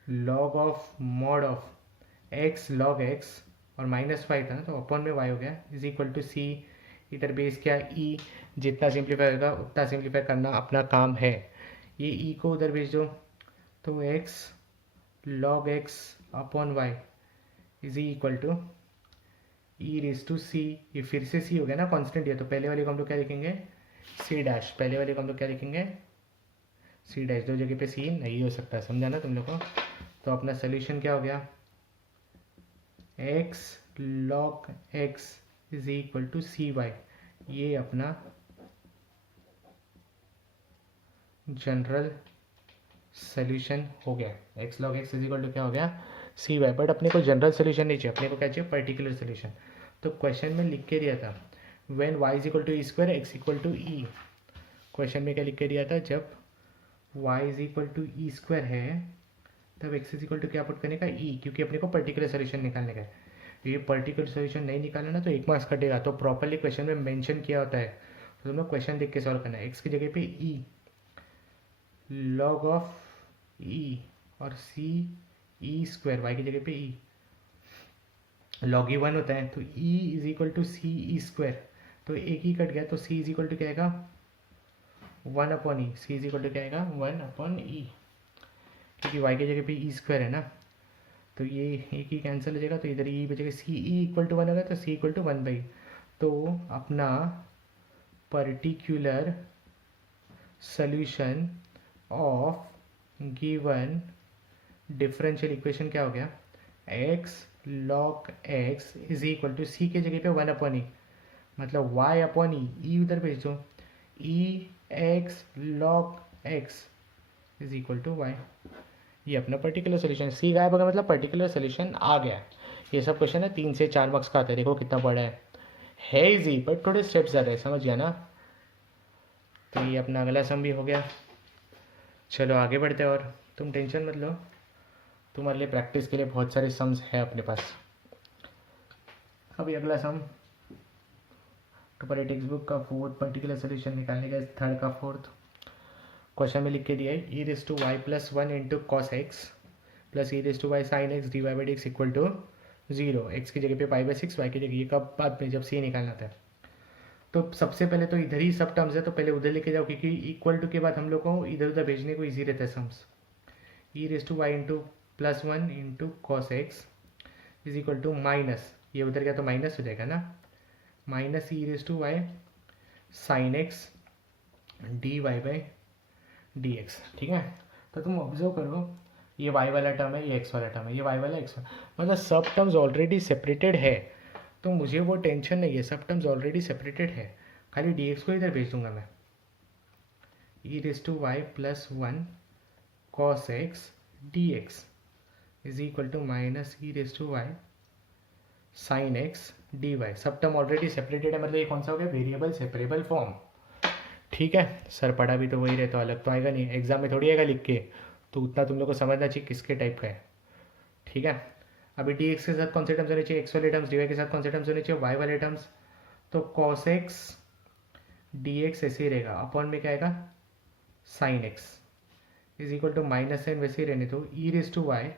log of mod of x log x और माइनस वाई था ना, तो अपॉन में वाई हो गया, इज इक्वल टू सी, इधर बेस क्या ई, जितना सिंप्लीफाई होगा उतना सिंप्लीफाई करना अपना काम है, ये ई को उधर भेज दो, तो x log x upon y is equal to e raise to c, ये फिर से सी हो गया ना कांस्टेंट, ये तो पहले वाले को हम लोग क्या लिखेंगे, सी डैश, पहले वाले को हम लोग क्या लिखेंगे, सी डैश, दो जगह पे सी नहीं हो सकता, समझा ना तुम लोग को। तो अपना सोल्यूशन क्या हो गया, x log x is equal to c y, ये अपना जनरल सोल्यूशन हो गया, x log x is equal to क्या हो गया, सी वाई। बट अपने को जनरल सोल्यूशन नहीं चाहिए, अपने को क्या चाहिए, पर्टिकुलर सोल्यूशन। तो क्वेश्चन में लिख के दिया था when y is equal to e square x equal to e, question में क्या लिख के दिया था, जब y is equal to e square है तब x इज इक्वल टू क्या पुट करने का, e, क्योंकि अपने को पर्टिकुलर सोल्यूशन निकालने का है। ये पर्टिकुलर सोल्यूशन नहीं निकालना ना तो एक मार्क्स कटेगा, तो प्रॉपरली क्वेश्चन में मेंशन किया होता है, तो तुम लोग क्वेश्चन देख के सॉल्व करना है। x की जगह पे e लॉग ऑफ e और c e स्क्वायर, y की जगह पे e, लॉग ई वन होता है, तो e is equal to c e square, तो एक ही कट गया, तो c इज इक्वल टू क्या आएगा, one upon e, c is equal to क्या आएगा, वन अपॉन ई, क्योंकि y की जगह पे ई स्क्वायर है ना, तो ये एक ही कैंसिल हो जाएगा, तो इधर ई बचेगा, c e equal to one होगा, तो c equal to one by, तो अपना particular solution of given differential equation क्या हो गया, x log x is equal to c के जगह पे 1/e, मतलब y/e उधर भेज दो, e x log x is equal to y। ये अपना पर्टिकुलर सोल्यूशन, सी गायब होगा मतलब पर्टिकुलर सोल्यूशन आ गया। ये सब क्वेश्चन है 3 से 4 मार्क्स का आता है, देखो कितना बड़ा है इजी बट थोड़े स्टेप्स ज़्यादा है, समझ गया ना। तो ये अपना अगला सम भी हो गया। चलो आगे बढ़ते हैं, और तुम टेंशन मत लो, तुम्हारे लिए प्रैक्टिस के लिए बहुत सारे सम्स है अपने पास। अभी अगला सम तुम्हारे टेक्स्ट बुक का फोर्थ पर्टिकुलर सोल्यूशन निकालने का, थर्ड का फोर्थ क्वेश्चन में लिख के दिया है, e raise to y plus one into cos x plus e raise to y sine x d Y by D x equal to 0। X की जगह पे पाई बाई 6, वाई की जगह, ये कब बाद में जब सी निकालना था। तो सबसे पहले तो इधर ही सब टर्म्स है, तो पहले उधर लेके जाओ, क्योंकि इक्वल टू के बाद हम लोग को इधर उधर भेजने को ईजी रहता है sums. E raise to y into plus one into cos x is equal to minus, ये उधर गया तो माइनस हो जाएगा ना, minus e raise to y sine x d Y by D x. ठीक है, तो तुम ऑब्जर्व करो, ये y वाला टर्म है, ये x वाला टर्म है, ये y वाला x वाला, मतलब सब टर्म्स ऑलरेडी सेपरेटेड है, तो मुझे वो टेंशन नहीं है, सब टर्म्स ऑलरेडी सेपरेटेड है, खाली dx को इधर भेज दूंगा मैं। E raise to y plus one cos x D x is equal to minus e raise to y sine x d y. सब टर्म ऑलरेडी सेपरेटेड है, मतलब ये कौन सा हो गया, वेरिएबल सेपरेबल फॉर्म। ठीक है, सर पढ़ा भी तो वही रहता, तो अलग तो आएगा नहीं, एग्जाम में थोड़ी आएगा लिख के, तो उतना तुम लोग को समझना चाहिए किसके टाइप का है। ठीक है, अभी डी एक्स के साथ कौन से टर्म्स होने चाहिए, एक्स वाले टर्म्स, डी वाई के साथ कौन से टर्म्स होने चाहिए, वाई वाले टर्म्स। तो कॉस एक्स डी एक्स ऐसे ही रहेगा, अपॉन में क्या आएगा sine x is equal to minus sine वैसे ही रहने दो, ई रेस टू वाई,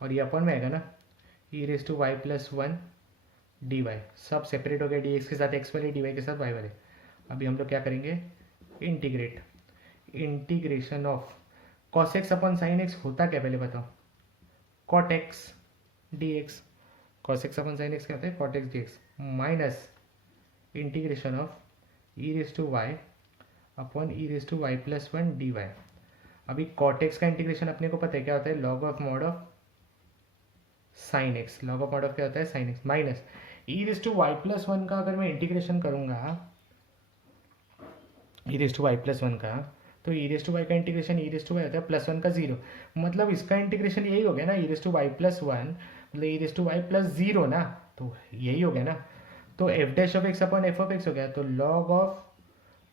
और ये अपॉन में आएगा ना, ई raise to y plus one d y, सब सेपरेट हो गया, डी एक्स के साथ एक्स वाले, डी वाई के साथ वाई वाले। अभी हम लोग क्या करेंगे, integrate, integration of cos x upon sine x होता क्या पहले बताओ, cot x D x, cos x upon sine x क्या होता है, cot x D x, minus integration of E raise to y upon e raise to y plus one d Y. अभी cot x का integration अपने को पता है क्या होता है, log of mod of sine x, log of mod of क्या होता है sine x, minus e raise to y plus one का अगर मैं इंटीग्रेशन करूंगा, e raise to y plus one का, तो ई रेस टू वाई का integration E raise to y होता है प्लस वन का जीरो, मतलब इसका इंटीग्रेशन यही हो गया ना, ई raise to y plus one मतलब ई raise to y plus zero ना, तो यही हो गया ना। तो f dash of x upon f of x हो गया, तो log of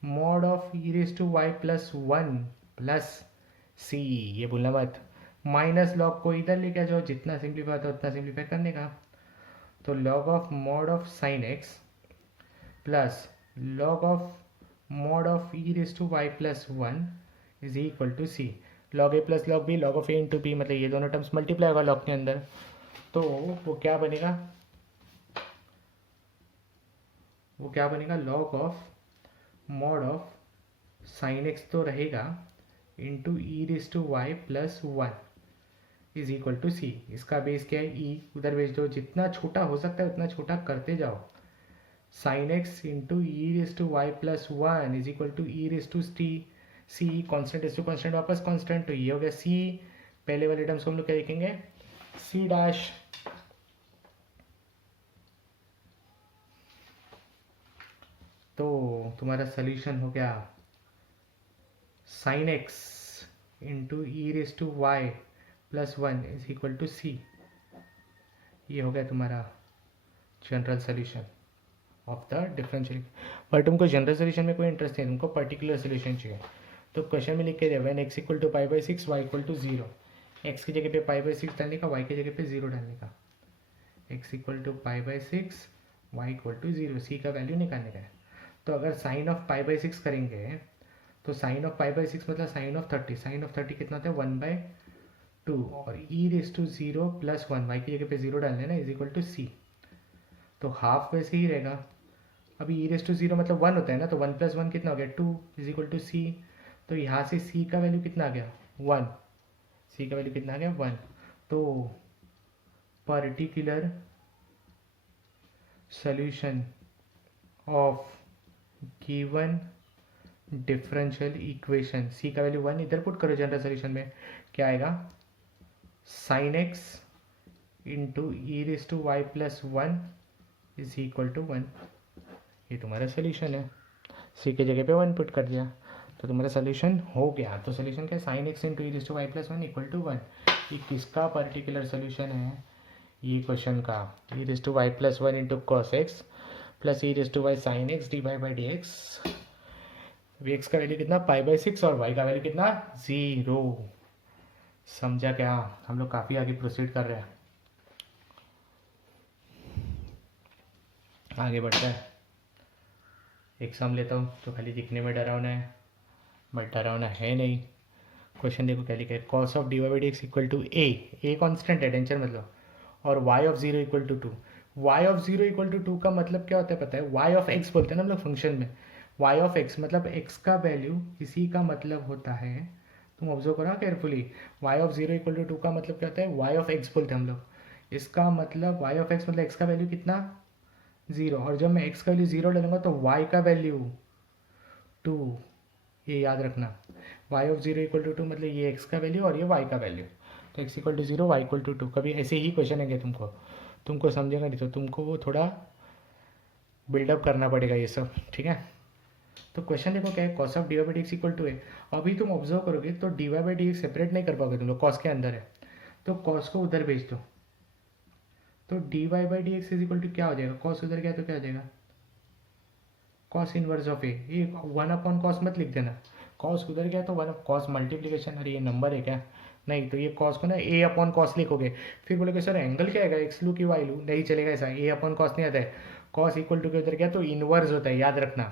mod of E raise to y plus one plus सी, ये भूलना मत, माइनस लॉग को इधर लेके आ जाओ, जितना सिंप्लीफाई होता है उतना सिंप्लीफाई करने का, तो log of mod of sine x plus log of mod of e raised to y plus one is equal to c, log a plus log b log of a into b, मतलब ये दोनों terms multiply होगा log के अंदर, तो वो क्या बनेगा, वो क्या बनेगा, log of mod of sine x तो रहेगा into E raise to y plus one is equal to c. इसका बेस क्या है, ई उधर भेज दो, जितना छोटा हो सकता है उतना छोटा करते जाओ, sine x into E raise to y plus one is equal to E raise to c constant is to constant वापस कॉन्स्टेंट, तो ये हो गया सी, पहले वाले टर्म्स को हम लोग क्या लिखेंगे, सी डैश, तो तुम्हारा सोल्यूशन हो गया sine x into E raise to y plus one is equal to c, ये हो गया तुम्हारा general solution of the differential. पर तुमको जनरल सोल्यूशन में कोई इंटरेस्ट नहीं, तुमको पर्टिकुलर सोल्यूशन चाहिए, तो क्वेश्चन में लिख के दिया when x equal to pi by six y equal to zero, x की जगह पे पाई बाई सिक्स डालने का, वाई की जगह पे जीरो डालने का, x equal to pi by six y equal to zero, C का वैल्यू निकालने का है। तो अगर sine of pi by six करेंगे, तो sine of pi by six मतलब साइन ऑफ 30, साइन ऑफ 30 कितना होता है 1/2, और e raise to zero plus one, y की जगह पे जीरो डालने ना, इज इक्वल टू सी, तो हाफ वैसे ही रहेगा। अभी ई रेस टू जीरो मतलब वन होता है ना, तो वन प्लस वन कितना हो गया 2 इज इक्वल टू सी, तो यहाँ से सी का वैल्यू कितना आ गया 1, सी का वैल्यू कितना आ गया 1, तो particular solution of given differential equation, c का वैल्यू 1 इधर पुट करो जनरल सोल्यूशन में, क्या आएगा sine x into E raise to y plus 1 is equal to 1। ये तुम्हारा सोल्यूशन है, सी के जगह पे 1 पुट कर दिया तो तुम्हारा सोल्यूशन हो गया। तो सोल्यूशन क्या है, sine x into E raise to y plus 1 equal to 1। ये किसका पर्टिकुलर सोल्यूशन है, ये क्वेश्चन का, e raise to y plus 1 into cos x plus e raise to y sine x d Y by D x. वी x का value कितना π/6 और Y का वैल्यू कितना 0। समझा क्या, हम लोग काफ़ी आगे प्रोसीड कर रहे हैं, आगे बढ़ता है। एग्जाम लेता हूँ तो खाली दिखने में डरावना है बट डरावना है नहीं। क्वेश्चन देखो क्या लिखा है, cos of D Y by D x equal to a constant है, टेंशन मतलब, और y of zero equal to 2। Y of zero equal to 2 का मतलब क्या होता है पता है, वाई ऑफ एक्स बोलते हैं ना हम लोग फंक्शन में, वाई ऑफ एक्स मतलब एक्स का वैल्यू, इसी का मतलब होता है, तुम ऑब्जर्व करो carefully, y of zero equal to 2 का मतलब क्या होता है, वाई ऑफ एक्स बोलते हैं हम लोग। इसका मतलब वाई ऑफ एक्स मतलब एक्स का वैल्यू कितना 0, और जब मैं एक्स का वैल्यू 0 डालूंगा तो वाई का वैल्यू 2, ये याद रखना। Y of zero equal to 2 मतलब ये एक्स का वैल्यू और ये वाई का वैल्यू, तो x equal to 0 y equal to 2। कभी ऐसे ही क्वेश्चन है तुमको समझेगा नहीं तो तुमको वो थोड़ा बिल्डअप करना पड़ेगा ये सब, ठीक है। तो क्वेश्चन देखो क्या है, cos of D Y by D x equal to है। अभी तुम ऑब्जर्व करोगे तो D Y by D x separate नहीं कर पाओगे तुम लोग, कॉस के अंदर है तो कॉस को उधर भेज दो, तो D Y by D x is equal to क्या हो जाएगा, कॉस उधर गया तो क्या हो जाएगा कॉस इनवर्स ऑफ ए। ये 1 कॉस मत लिख देना, कॉस उधर गया तो 1 कॉस मल्टीप्लीकेशन, अरे ये नंबर है क्या, नहीं तो ये कॉस को ना A/cos लिखोगे, फिर बोलोगे सर एंगल क्या है, एक्स लू की वाई लू, नहीं चलेगा ऐसा, A/cos नहीं आता है, कॉस इक्वल टू के उधर गया तो इनवर्स होता है, याद रखना।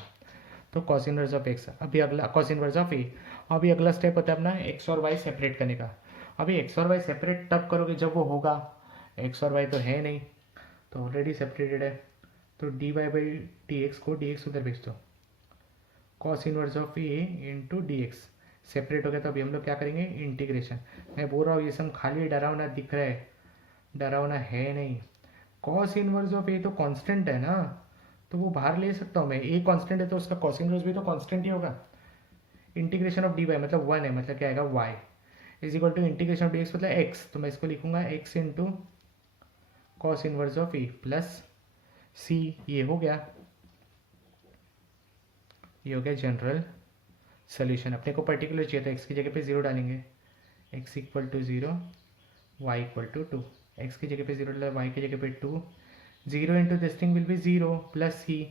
तो कॉस इनवर्स ऑफ एक्स, अभी अगला कॉस इनवर्स ऑफ ए। अभी अगला स्टेप होता है अपना एक्स और वाई सेपरेट करने का। अभी एक्स और वाई सेपरेट तब करोगे जब वो होगा, एक्स और वाई तो है नहीं, तो ऑलरेडी सेपरेटेड है, तो D Y by D x को डी एक्स उधर भेज दो, cos inverse of a into D x separate हो गया। तो अभी हम लोग क्या करेंगे इंटीग्रेशन। मैं बोल रहा हूँ ये सब खाली डरावना दिख रहा है, डरावना है नहीं। कॉस इनवर्स ऑफ ए तो कांस्टेंट है ना, तो वो बाहर ले सकता हूँ मैं, ए कांस्टेंट है तो उसका कॉस इनवर्स भी तो कांस्टेंट ही होगा। इंटीग्रेशन ऑफ डी वाई मतलब 1 है, मतलब क्या आएगा y is equal to integration of d x मतलब एक्स, तो मैं इसको लिखूंगा x into cos inverse of a plus सी। ये हो गया, ये हो गया जनरल सोल्यूशन। अपने को पर्टिकुलर चाहिए तो एक्स की जगह पे 0 डालेंगे, x equal to 0 y equal to 2, एक्स की जगह पे 0 डाला, वाई की जगह पे 2, 0 into this thing will be 0 plus c,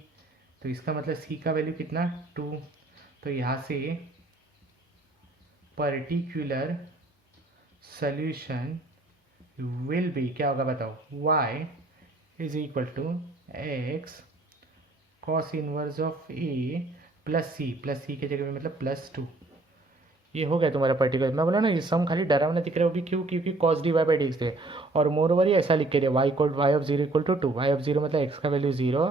तो इसका मतलब सी का वैल्यू कितना 2। तो यहाँ से पर्टिकुलर सोल्यूशन विल बी क्या होगा बताओ, y is equal to x cos inverse of a plus c के जगह पे मतलब प्लस 2। ये हो गया तुम्हारा पर्टिकुलर। मैं बोला ना ये सम खाली डरावना दिख रहा है, वो भी क्यों, क्योंकि cos d Y by D x थे, और मोर ओवर ये ऐसा लिख के दिया y of zero equal to 2, y of zero मतलब एक्स का वैल्यू 0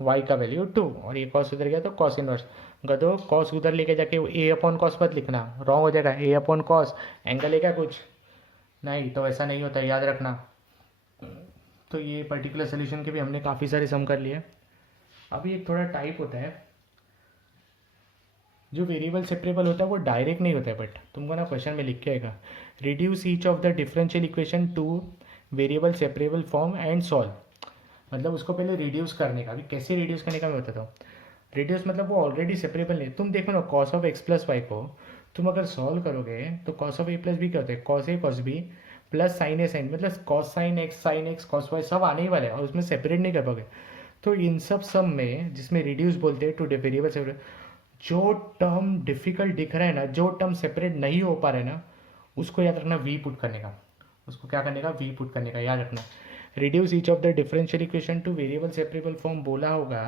वाई का वैल्यू 2, और ये कॉस उधर गया तो कॉस इनवर्स। गदो कॉस उधर लेके जाके A/cos मत लिखना, रॉन्ग हो जाएगा, A/cos एंगल है क्या कुछ नहीं, तो ऐसा नहीं होता है, याद रखना। तो ये पर्टिकुलर सोल्यूशन के भी हमने काफ़ी सारे सम कर लिए। अभी एक थोड़ा टाइप होता है, जो वेरिएबल सेपरेबल होता है वो डायरेक्ट नहीं होता है, बट तुमको ना क्वेश्चन में लिख के आएगा, reduce each of the differential equation two variable separable form and solve. मतलब उसको पहले रिड्यूस करने का, अभी कैसे रिड्यूस करने का मैं बताता हूँ। रिड्यूस मतलब वो ऑलरेडी सेपरेबल नहीं, तुम देखो ना cos of x plus y को तुम अगर सॉल्व करोगे तो cos of a plus b क्या होता है, cos a cos b plus sine a sine, मतलब cos sine x cos y सब आने ही वाले हैं, और उसमें सेपरेट नहीं कर पाओगे। तो इन सब सम में जिसमें रिड्यूस बोलते हैं टू वेरिएबल सेपरेट, जो टर्म डिफिकल्ट दिख रहा है ना, जो टर्म सेपरेट नहीं हो पा रहा है ना, उसको याद रखना वी पुट करने का, उसको क्या करने का वी पुट करने का, याद रखना। Reduce each of the differential equation two variable separable form बोला होगा।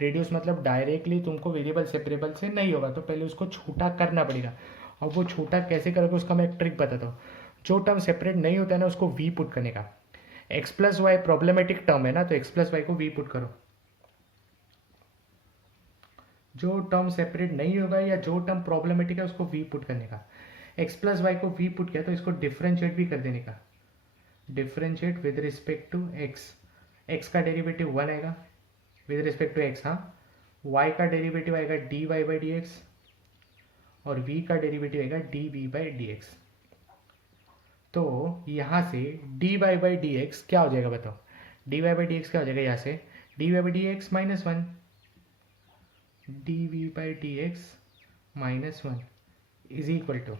रिड्यूस मतलब डायरेक्टली तुमको वेरिएबल सेपरेबल से नहीं होगा, तो पहले उसको छोटा करना पड़ेगा, और वो छोटा कैसे करोगे उसका मैं एक ट्रिक बताता हूँ। जो टर्म सेपरेट नहीं होता है ना उसको वी पुट करने का। X plus y problematic term है ना, तो एक्स प्लस वाई को वी पुट करो। जो टर्म सेपरेट नहीं होगा या जो टर्म प्रॉब्लमेटिक है उसको वी पुट करने का। एक्स प्लस वाई को वी पुट किया तो इसको डिफरेंशिएट भी कर देने का, differentiate with respect to x, x का डेरिवेटिव 1 आएगा विद रिस्पेक्ट टू एक्स, हाँ y का डेरिवेटिव आएगा dy बाई डी एक्स और v का डेरिवेटिव आएगा dv बाई डी एक्स। तो यहाँ से dy बाई डी एक्स क्या हो जाएगा बताओ, dy बाई डी एक्स क्या हो जाएगा यहाँ से, dy by D x minus one, dv by D x minus one is equal to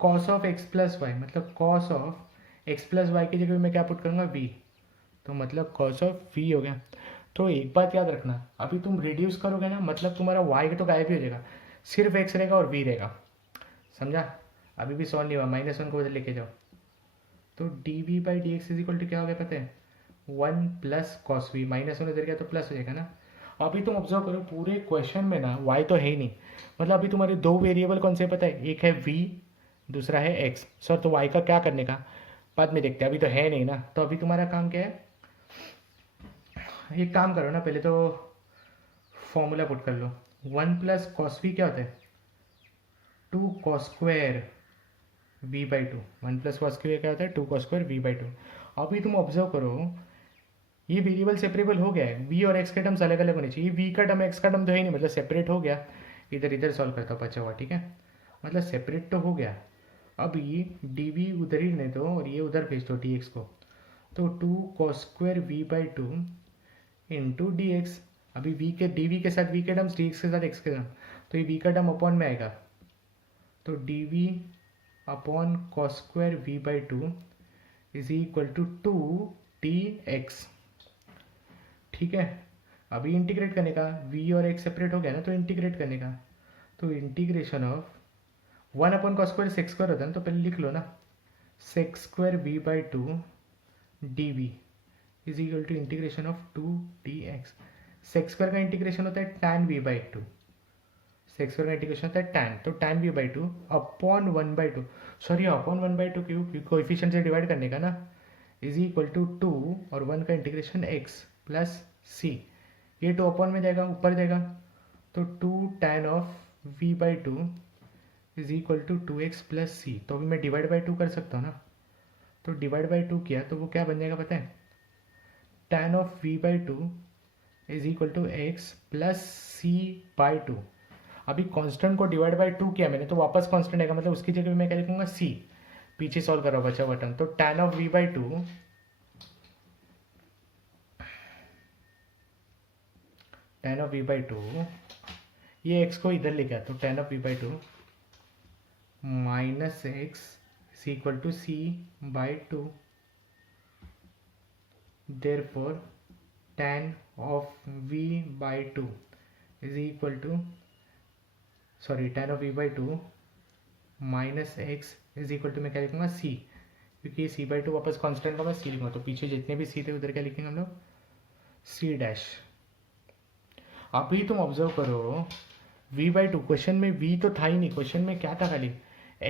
cos of x plus y, मतलब cos of x plus y की जगह मैं क्या पुट करूँगा v, तो मतलब कॉस ऑफ v हो गया। तो एक बात याद रखना, अभी तुम रिड्यूस करोगे ना मतलब तुम्हारा y तो गायब ही हो जाएगा, सिर्फ x रहेगा और v रहेगा, समझा। अभी भी सॉल्व नहीं हुआ, माइनस वन को उधर लेके जाओ। तो d v by D x is equal to क्या हो गया पता है, one plus cos v, minus one इधर गया तो प्लस हो जाएगा ना। अभी तुम ऑब्जर्व करो पूरे क्वेश्चन में ना y तो है ही नहीं, मतलब अभी तुम्हारे दो वेरिएबल कौन से पता है, एक है v दूसरा है x। सर तो y का क्या करने का, बाद में देखते हैं, अभी तो है नहीं ना। तो अभी तुम्हारा काम क्या है, एक काम करो ना, पहले तो फॉर्मूला पुट कर लो, वन प्लस कॉस वी क्या होता है, two cos square v by two, one plus cos square क्या होता है, two cos square v by two. अभी तुम ऑब्जर्व करो ये वेरिएबल सेपरेबल हो गया है, v और x के टर्म्स अलग अलग होने चाहिए, v का टर्म x का टर्म तो है ही नहीं, मतलब सेपरेट हो गया। इधर इधर सॉल्व करता हूँ बचा हुआ, ठीक है, मतलब सेपरेट तो हो गया। अब ये dv उधर ही रहने दो और ये उधर भेज दो dx को, तो two cos square v by two into D x. अभी v के dv के साथ v के टर्म्स, dx के साथ x के टर्म, तो ये v का टर्म अपॉन में आएगा, तो dv upon cos square v by two is equal to two D x, ठीक है। अभी इंटीग्रेट करने का, v और x सेपरेट हो गया ना, तो इंटीग्रेट करने का, तो integration of one upon cos square sec square होता है ना, तो पहले लिख लो ना, sec square v by two d v is equal to integration of two D x. Sec square का इंटीग्रेशन होता है tan v by two, sec square का इंटीग्रेशन होता है टैन, तो tan v by two upon one by two, sorry upon one by two क्यों, coefficient से divide करने का ना, इज इक्वल टू टू और वन का इंटीग्रेशन x प्लस सी, ये टू अपॉन में जाएगा ऊपर जाएगा, तो two tan of v by two is equal to two x plus c. तो अभी मैं डिवाइड बाई टू कर सकता हूँ ना, तो डिवाइड बाई टू किया तो वो क्या बन जाएगा पता है, tan of v by two is equal to x plus c by two. अभी कांस्टेंट को डिवाइड बाई टू किया मैंने तो वापस कांस्टेंट आएगा, मतलब उसकी जगह मैं क्या लिखूंगा c, पीछे सॉल्व करो बचा हुआ टर्म, तो tan of v by two, tan of v by two, ये x को इधर ले गया तो tan of v by two minus x is equal to c by two, therefore tan of v by two is equal to, sorry tan of v by two minus x is equal to मैं क्या लिखूंगा c, क्योंकि c by two वापस constant का मैं c लिखूंगा, तो पीछे जितने भी c थे उधर क्या लिखेंगे हम लोग c डैश। अभी तुम ऑब्जर्व करो v बाई टू, क्वेश्चन में v तो था ही नहीं, क्वेश्चन में क्या था खाली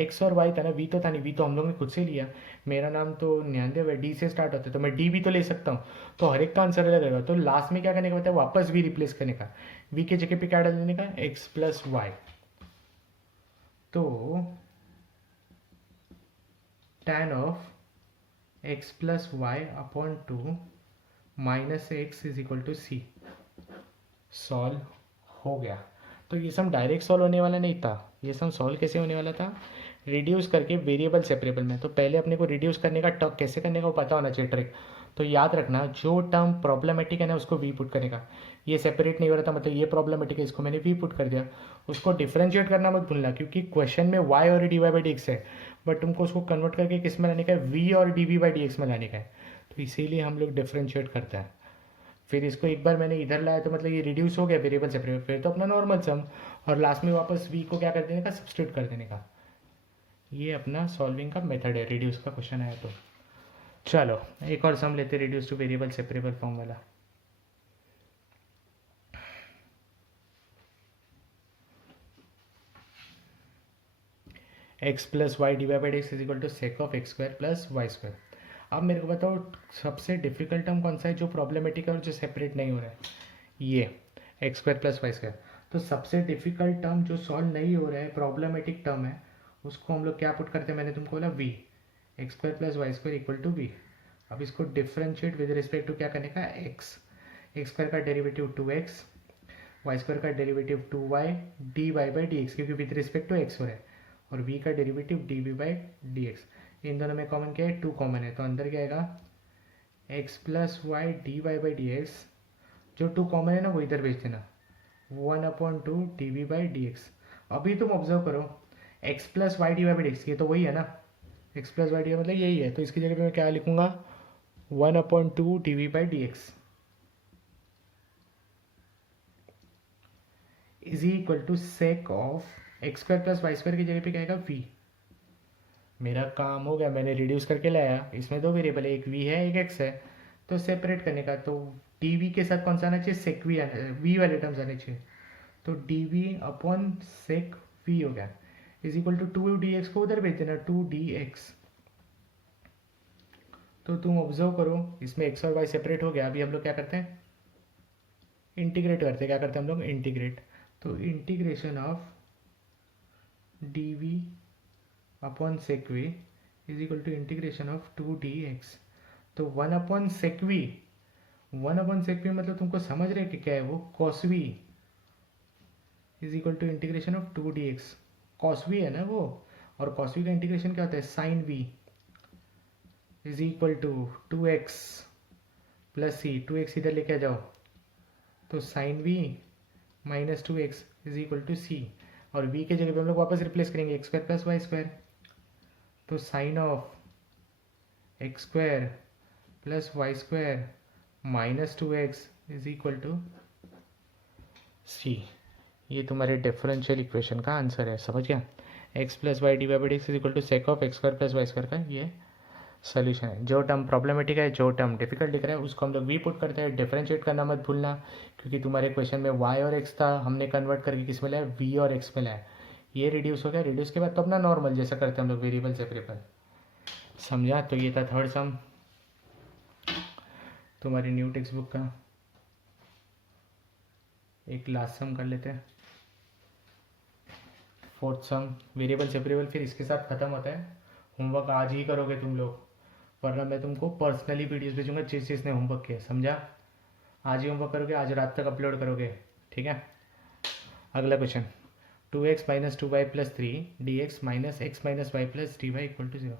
x और y था ना, v तो था नहीं, v तो हम लोग ने खुद से लिया। मेरा नाम तो न्यानदेव है, d से स्टार्ट होता है तो मैं d भी तो ले सकता हूँ, तो हर एक का आंसर अलग रहेगा। तो लास्ट में क्या करने का होता है, वापस v रिप्लेस करने का, v के जगह पे क्या डाल देने का x प्लस वाई, तो tan of x plus y upon two minus x is equal to c, solve हो गया। तो ये सम डायरेक्ट सॉल्व होने वाला नहीं था, ये सम सॉल्व कैसे होने वाला था, रिड्यूस करके वेरिएबल सेपरेबल में। तो पहले अपने को रिड्यूस करने का टर्म कैसे करने का वो पता होना चाहिए ट्रिक। तो याद रखना जो टर्म प्रॉब्लमेटिक है ना उसको वी पुट करने का, ये सेपरेट नहीं हो रहा था मतलब ये प्रॉब्लमेटिक है इसको मैंने वी पुट कर दिया, उसको डिफ्रेंशिएट करना मत भूलना क्योंकि क्वेश्चन में y और d Y by D x है, बट तुमको उसको कन्वर्ट करके किस में लाने का है, v और d v by D x में लाने का है, तो इसीलिए हम लोग डिफ्रेंशिएट करते हैं। फिर इसको एक बार मैंने इधर लाया तो मतलब ये रिड्यूस हो गया वेरिएबल सेपरेट, फिर तो अपना नॉर्मल सम, और लास्ट में वापस v को क्या कर देने का, सब्सटीट्यूट कर देने का। ये अपना सॉल्विंग का मेथड है, रिड्यूस का क्वेश्चन आया तो। चलो एक और सम लेते, reduce to variable separable form वाला। X plus y D Y by D x is equal to sec of x square plus Y square. अब मेरे को बताओ सबसे डिफिकल्ट टर्म कौन सा है जो प्रॉब्लमेटिक है और जो सेपरेट नहीं हो रहा है, ये x square plus Y square. तो सबसे डिफिकल्ट टर्म जो सॉल्व नहीं हो रहा है, प्रॉब्लमेटिक टर्म है, उसको हम लोग क्या पुट करते हैं, मैंने तुमको बोला v, x square plus Y square equal to v. अब इसको डिफ्रेंशिएट विद रिस्पेक्ट टू क्या करने का, एक्स, एक्स स्क्वायर का derivative two x, y square का derivative 2y dy by D x, क्योंकि विद रिस्पेक्ट टू एक्स हो रहा है, और v का डेरिवेटिव dv बाई डी एक्स। इन दोनों में कॉमन क्या है, 2 कॉमन है, तो अंदर क्या आएगा x plus y D Y by D x, जो 2 कॉमन है ना वो इधर भेज देना, 1/2 dv बाई डी एक्स। अभी तुम ऑब्जर्व करो, x plus y D Y by D x, ये तो वही है ना, x प्लस वाई डी मतलब यही है, तो इसकी जगह पे मैं क्या लिखूंगा, 1/2 dv by D x is equal to sec of x square plus Y square की जगह पे क्या आएगा v। मेरा काम हो गया, मैंने रिड्यूस करके लाया, इसमें दो वेरिएबल है, एक v है एक x है, तो सेपरेट करने का, तो dv के साथ कौन सा आना चाहिए, सेक v आना, v वाले टर्म्स आने चाहिए, तो dv अपॉन सेक v हो गया, इज इक्वल टू 2dx को उधर भेज देना, 2dx। तो तुम ऑब्जर्व करो, इसमें x और y सेपरेट हो गया, अभी हम लोग क्या करते हैं, इंटीग्रेट करते हैं, क्या करते हैं हम लोग, इंटीग्रेट, तो integration of dv upon sec v is equal to integration of 2dx, तो 1/sec v, 1/sec v मतलब तुमको समझ रहे कि क्या है वो, cos v is equal to integration of 2dx, cos v है ना वो, और cos v का इंटीग्रेशन क्या होता है, sin v is equal to 2x plus c, 2x इधर लेके आ जाओ, तो sin v minus 2x is equal to c, और v के जगह पे हम लोग वापस रिप्लेस करेंगे x square plus Y square, तो sine of x square plus Y square minus 2x is equal to c. ये तुम्हारे डिफरेंशियल इक्वेशन का आंसर है, समझ गया, x plus y D Y by D x is equal to sec of x square plus Y square का ये solution है। जो टर्म प्रॉब्लमेटिक है, जो टर्म डिफिकल्ट दिख रहा है, उसको हम लोग वी पुट करते हैं, डिफरेंशिएट करना मत भूलना, क्योंकि तुम्हारे क्वेश्चन में y और x था, हमने कन्वर्ट करके किस में लाया, v और x में लाया, ये रिड्यूस हो गया, रिड्यूस के बाद तो अपना नॉर्मल जैसा करते हैं हम लोग, वेरिएबल सेपरेबल, समझा। तो ये था थर्ड सम तुम्हारी न्यू टेक्स्ट बुक का। एक लास्ट सम कर लेते हैं, फोर्थ सम, वेरिएबल सेपरेबल फिर इसके साथ ख़त्म होता है। होमवर्क आज ही करोगे तुम लोग, वरना मैं तुमको पर्सनली वीडियोस भेजूंगा जिस जिसने होमवर्क किया, समझा। आज ही होमवर्क करोगे, आज रात तक अपलोड करोगे, ठीक है। अगला question, 2x minus 2y plus 3 dx minus x minus y plus dy equal to 0।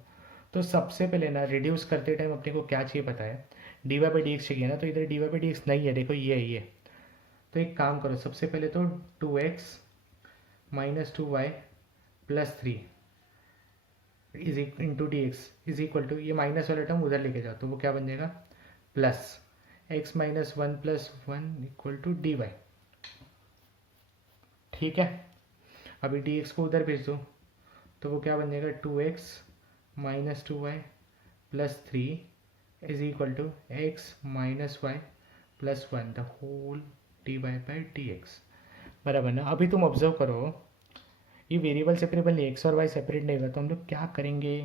तो सबसे पहले ना रिड्यूस करते टाइम अपने को क्या चाहिए पता है, d Y by D x चाहिए ना, तो इधर d Y by D x नहीं है, देखो ये है ये, तो एक काम करो, सबसे पहले तो 2x minus 2y plus 3 is into D x is equal to, ये माइनस वाला टर्म उधर लेके जाओ, तो वो क्या बन जाएगा, plus x minus 1 plus 1 equal to D y, ठीक है। अभी डी एक्स को उधर भेज दो, तो वो क्या बन जाएगा, 2x minus 2y plus 3 is equal to x minus y plus 1 the whole d Y by D x, बराबर ना। अभी तुम ऑब्जर्व करो, ये वेरिएबल सेपरेबल नहीं, एक्स और वाई सेपरेट नहीं होगा, तो हम लोग क्या करेंगे,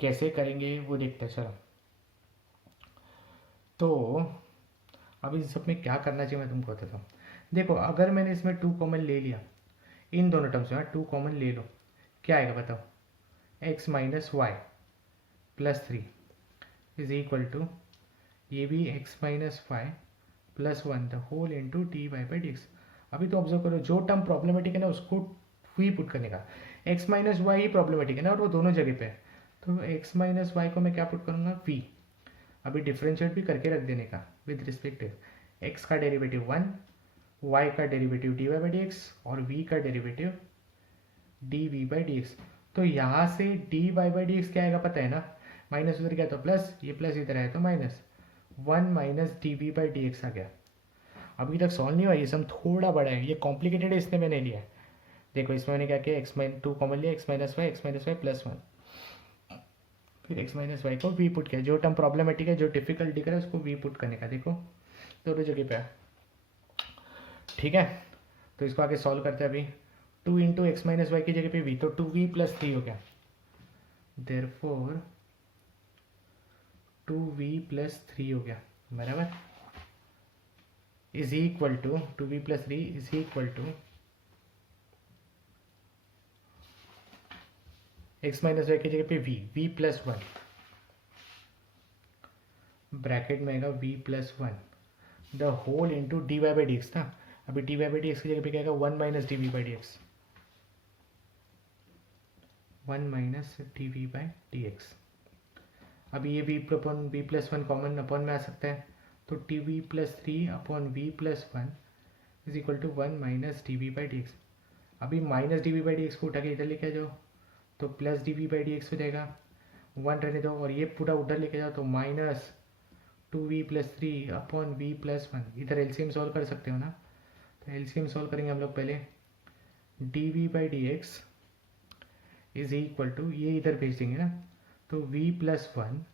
कैसे करेंगे वो देखते हैं, चलो। तो अब इस सब में क्या करना चाहिए मैं तुमको बताता हूँ। देखो, अगर मैंने इसमें 2 कॉमन ले लिया, इन दोनों टर्म्स में 2 कॉमन ले लो, क्या आएगा बताओ, x minus y plus 3 is equal to, ये भी x minus y plus 1 the whole into D Y by D x. अभी तो ऑब्जर्व करो, जो टर्म प्रॉब्लमेटिक है ना उसको वी पुट करने का, x minus why he problematic है ना, और वो दोनों जगह पे है, तो x माइनस वाई को मैं क्या पुट करूँगा, v। अभी डिफ्रेंशिएट भी करके रख देने का विद रिस्पेक्ट x का डेरिवेटिव 1, y का derivative d Y by D x, और v का derivative d v by D x. तो यहाँ से D Y by D x क्या आएगा पता है ना, माइनस उधर क्या तो प्लस, ये प्लस इधर आया तो minus, 1 minus d v by D x आ गया। अभी तक सॉल्व नहीं हुआ, ये सम थोड़ा बड़ा है, ये कॉम्प्लिकेटेड है, इसलिए मैंने लिया है। देखो, इसमें मैंने क्या किया, एक्स माइन 2 कॉमन लिया, एक्स माइनस वाई प्लस 1, फिर एक्स माइनस वाई को वी पुट किया, जो टर्म प्रॉब्लमेटिक है, जो डिफिकल्ट दिख रहा है उसको वी पुट करने का, देखो दोनों जगह पे है, ठीक है। तो इसको आगे सॉल्व करते हैं। अभी 2 इंटू एक्स माइनस वाई की जगह पे वी, तो 2v प्लस 3 हो गया, देयरफॉर 2v प्लस 3 हो गया, बराबर, is equal to 2v plus 3 is equal to x minus y की जगह पे v प्लस 1, ब्रैकेट में आएगा v plus 1 the whole into D Y by D x था। अभी d Y by D x की जगह पे क्या आएगा 1 minus d v by D x, 1 minus d v by D x. अभी ये v upon v plus one common upon में आ सकता है, तो t v plus three upon v plus one is equal to 1 minus d v by D x. अभी minus d v by D x को उठा के इधर लेके आ जाओ तो plus d v by D x हो जाएगा, 1 रहने दो और ये पूरा उधर लेके जाओ तो minus 2v plus three upon v plus one. इधर एलसीएम सॉल्व कर सकते हो ना, तो एलसीएम सॉल्व करेंगे हम लोग पहले, d v by D x is equal to, ये इधर भेज देंगे ना, तो v plus one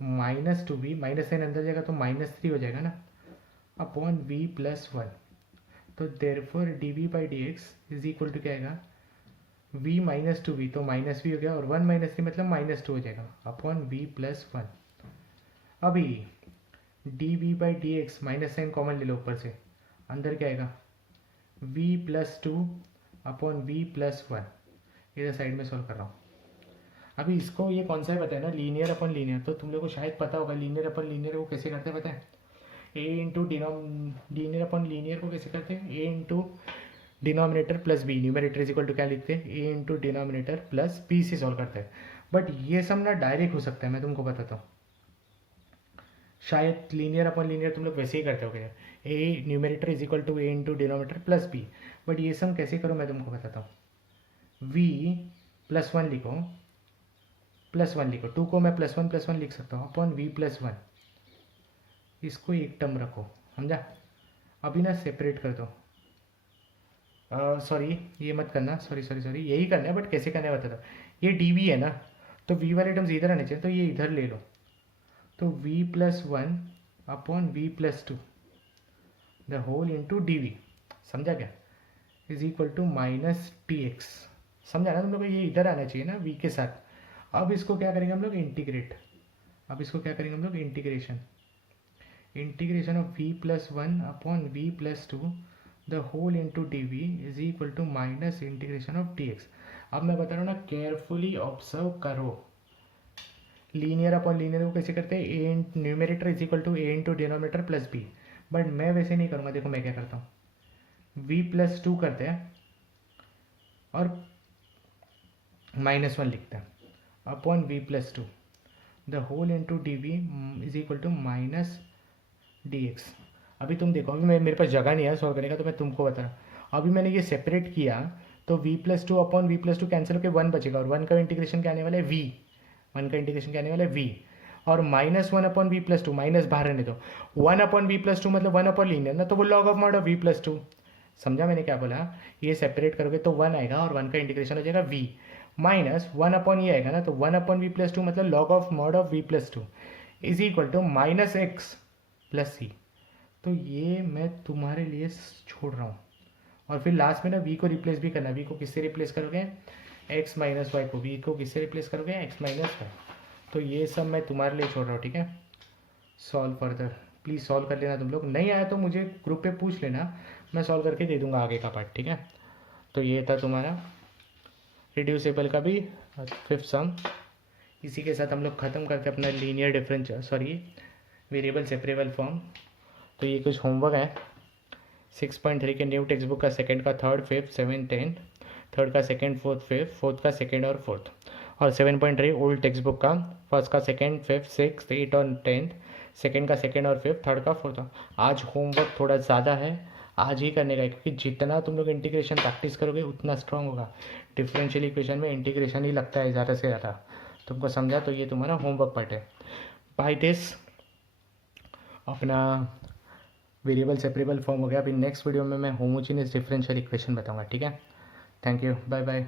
minus 2v, minus sign अंदर जाएगा तो माइनस 3 हो जाएगा ना, अपॉन v प्लस वन। तो therefore d v by D x is equal to क्या आएगा, v माइनस 2v तो माइनस v हो गया और 1 माइनस 3 मतलब माइनस 2 हो जाएगा, अपॉन v प्लस वन। अभी d v by D x minus sign common ले लो ऊपर से, अंदर क्या आएगा v plus two upon v plus one. इधर साइड में सॉल्व कर रहा हूँ। अभी इसको ये कौन सा है पता है ना, लीनियर अपन लीनियर, तो तुम लोग को शायद पता होगा लीनियर अपन लीनियर को कैसे करते हैं पता है, a into linear upon linear को कैसे करते हैं, a into denominator plus b, numerator is equal to क्या लिखते हैं, a into denominator plus b से सॉल्व करते हैं। बट ये सब ना डायरेक्ट हो सकता है, मैं तुमको बताता हूँ। शायद लीनियर अपन लीनियर तुम लोग वैसे ही करते हो, a numerator is equal to a into denominator plus b. But ये सब कैसे करो मैं तुमको बताता हूँ। v प्लस वन लिखो, प्लस वन लिखो, टू को मैं प्लस वन लिख सकता हूँ अपॉन वी प्लस वन, इसको एक टर्म रखो, समझा। अभी ना सेपरेट कर दो, सॉरी ये मत करना, सॉरी यही करना है, बट कैसे करना है बताता हूँ। ये डी वी है ना, तो v वाले टर्म्स इधर आने चाहिए, तो ये इधर ले लो, तो v plus one upon v plus two the whole into d v, समझा क्या, is equal to minus t x. समझा ना तुम लोग को, ये इधर आना चाहिए ना v के साथ। अब इसको क्या करेंगे हम लोग इंटीग्रेट, अब इसको क्या करेंगे हम लोग integration, integration of v plus one upon v plus two the whole into d v is equal to minus integration of d x. अब मैं बता रहा हूँ ना, केयरफुली ऑब्जर्व करो, लीनियर अपॉन लीनियर को कैसे करते हैं, a numerator is equal to a into denominator plus b. But मैं वैसे नहीं करूँगा, देखो मैं क्या करता हूँ, v प्लस टू करते हैं और माइनस वन लिखते हैं upon v plus two the whole into d v is equal to minus d x. अभी तुम देखो, अभी मेरे पास जगह नहीं है सॉल्व करने का, तो मैं तुमको बता रहा हूँ। अभी मैंने ये सेपरेट किया तो v plus two upon v plus two cancel होकर वन बचेगा, और वन का इंटीग्रेशन क्या आने वाला है v, वन का इंटीग्रेशन क्या आने वाला है v, और minus one upon v plus two, minus बाहर रहने दो, one upon v plus two मतलब वन अपॉन लीनियर ना, तो वो log of mod of v plus two. समझा मैंने क्या बोला, ये सेपरेट करोगे तो वन आएगा और वन का इंटीग्रेशन हो जाएगा v, माइनस वन अपॉन ये आएगा ना, तो one upon v plus two मतलब log of mod of v plus two is equal to minus x plus c. तो ये मैं तुम्हारे लिए छोड़ रहा हूँ। और फिर लास्ट में ना v को रिप्लेस भी करना, v को किससे रिप्लेस करोगे, x माइनस वाई को, v को किससे रिप्लेस करोगे, x माइनस वाई। तो ये सब मैं तुम्हारे लिए छोड़ रहा हूँ, ठीक है। सॉल्व फर्दर, प्लीज़ सॉल्व कर लेना तुम लोग, नहीं आया तो मुझे ग्रुप पे पूछ लेना, मैं सॉल्व करके दे दूंगा आगे का पार्ट, ठीक है। तो ये था तुम्हारा रिड्यूसेबल का भी फिफ्थ सम। इसी के साथ हम लोग ख़त्म करते अपना linear difference variable separable form. तो ये कुछ होमवर्क है 6.3 के न्यू टेक्स्ट बुक का सेकंड का third fifth seven tenth, third का सेकंड फोर्थ फिफ्थ, फोर्थ का सेकंड और फोर्थ, और 7.3 ओल्ड टेक्स्ट बुक का फर्स्ट का सेकंड फिफ्थ सिक्स एट और टेंथ, सेकंड का सेकंड और फिफ्थ, थर्ड का फोर्थ। आज होमवर्क थोड़ा ज़्यादा है, आज ही करने का है, क्योंकि जितना तुम लोग इंटीग्रेशन प्रैक्टिस करोगे उतना स्ट्रांग होगा। डिफरेंशियल इक्वेशन में इंटीग्रेशन ही लगता है ज़्यादा से ज़्यादा, तुमको समझा। तो ये तुम्हारा होमवर्क पार्ट है। बाय दिस अपना वेरिएबल सेपरेबल फॉर्म हो गया। अभी नेक्स्ट वीडियो में मैं होमोजेनियस डिफरेंशियल इक्वेशन बताऊंगा, ठीक है। Thank you, bye bye.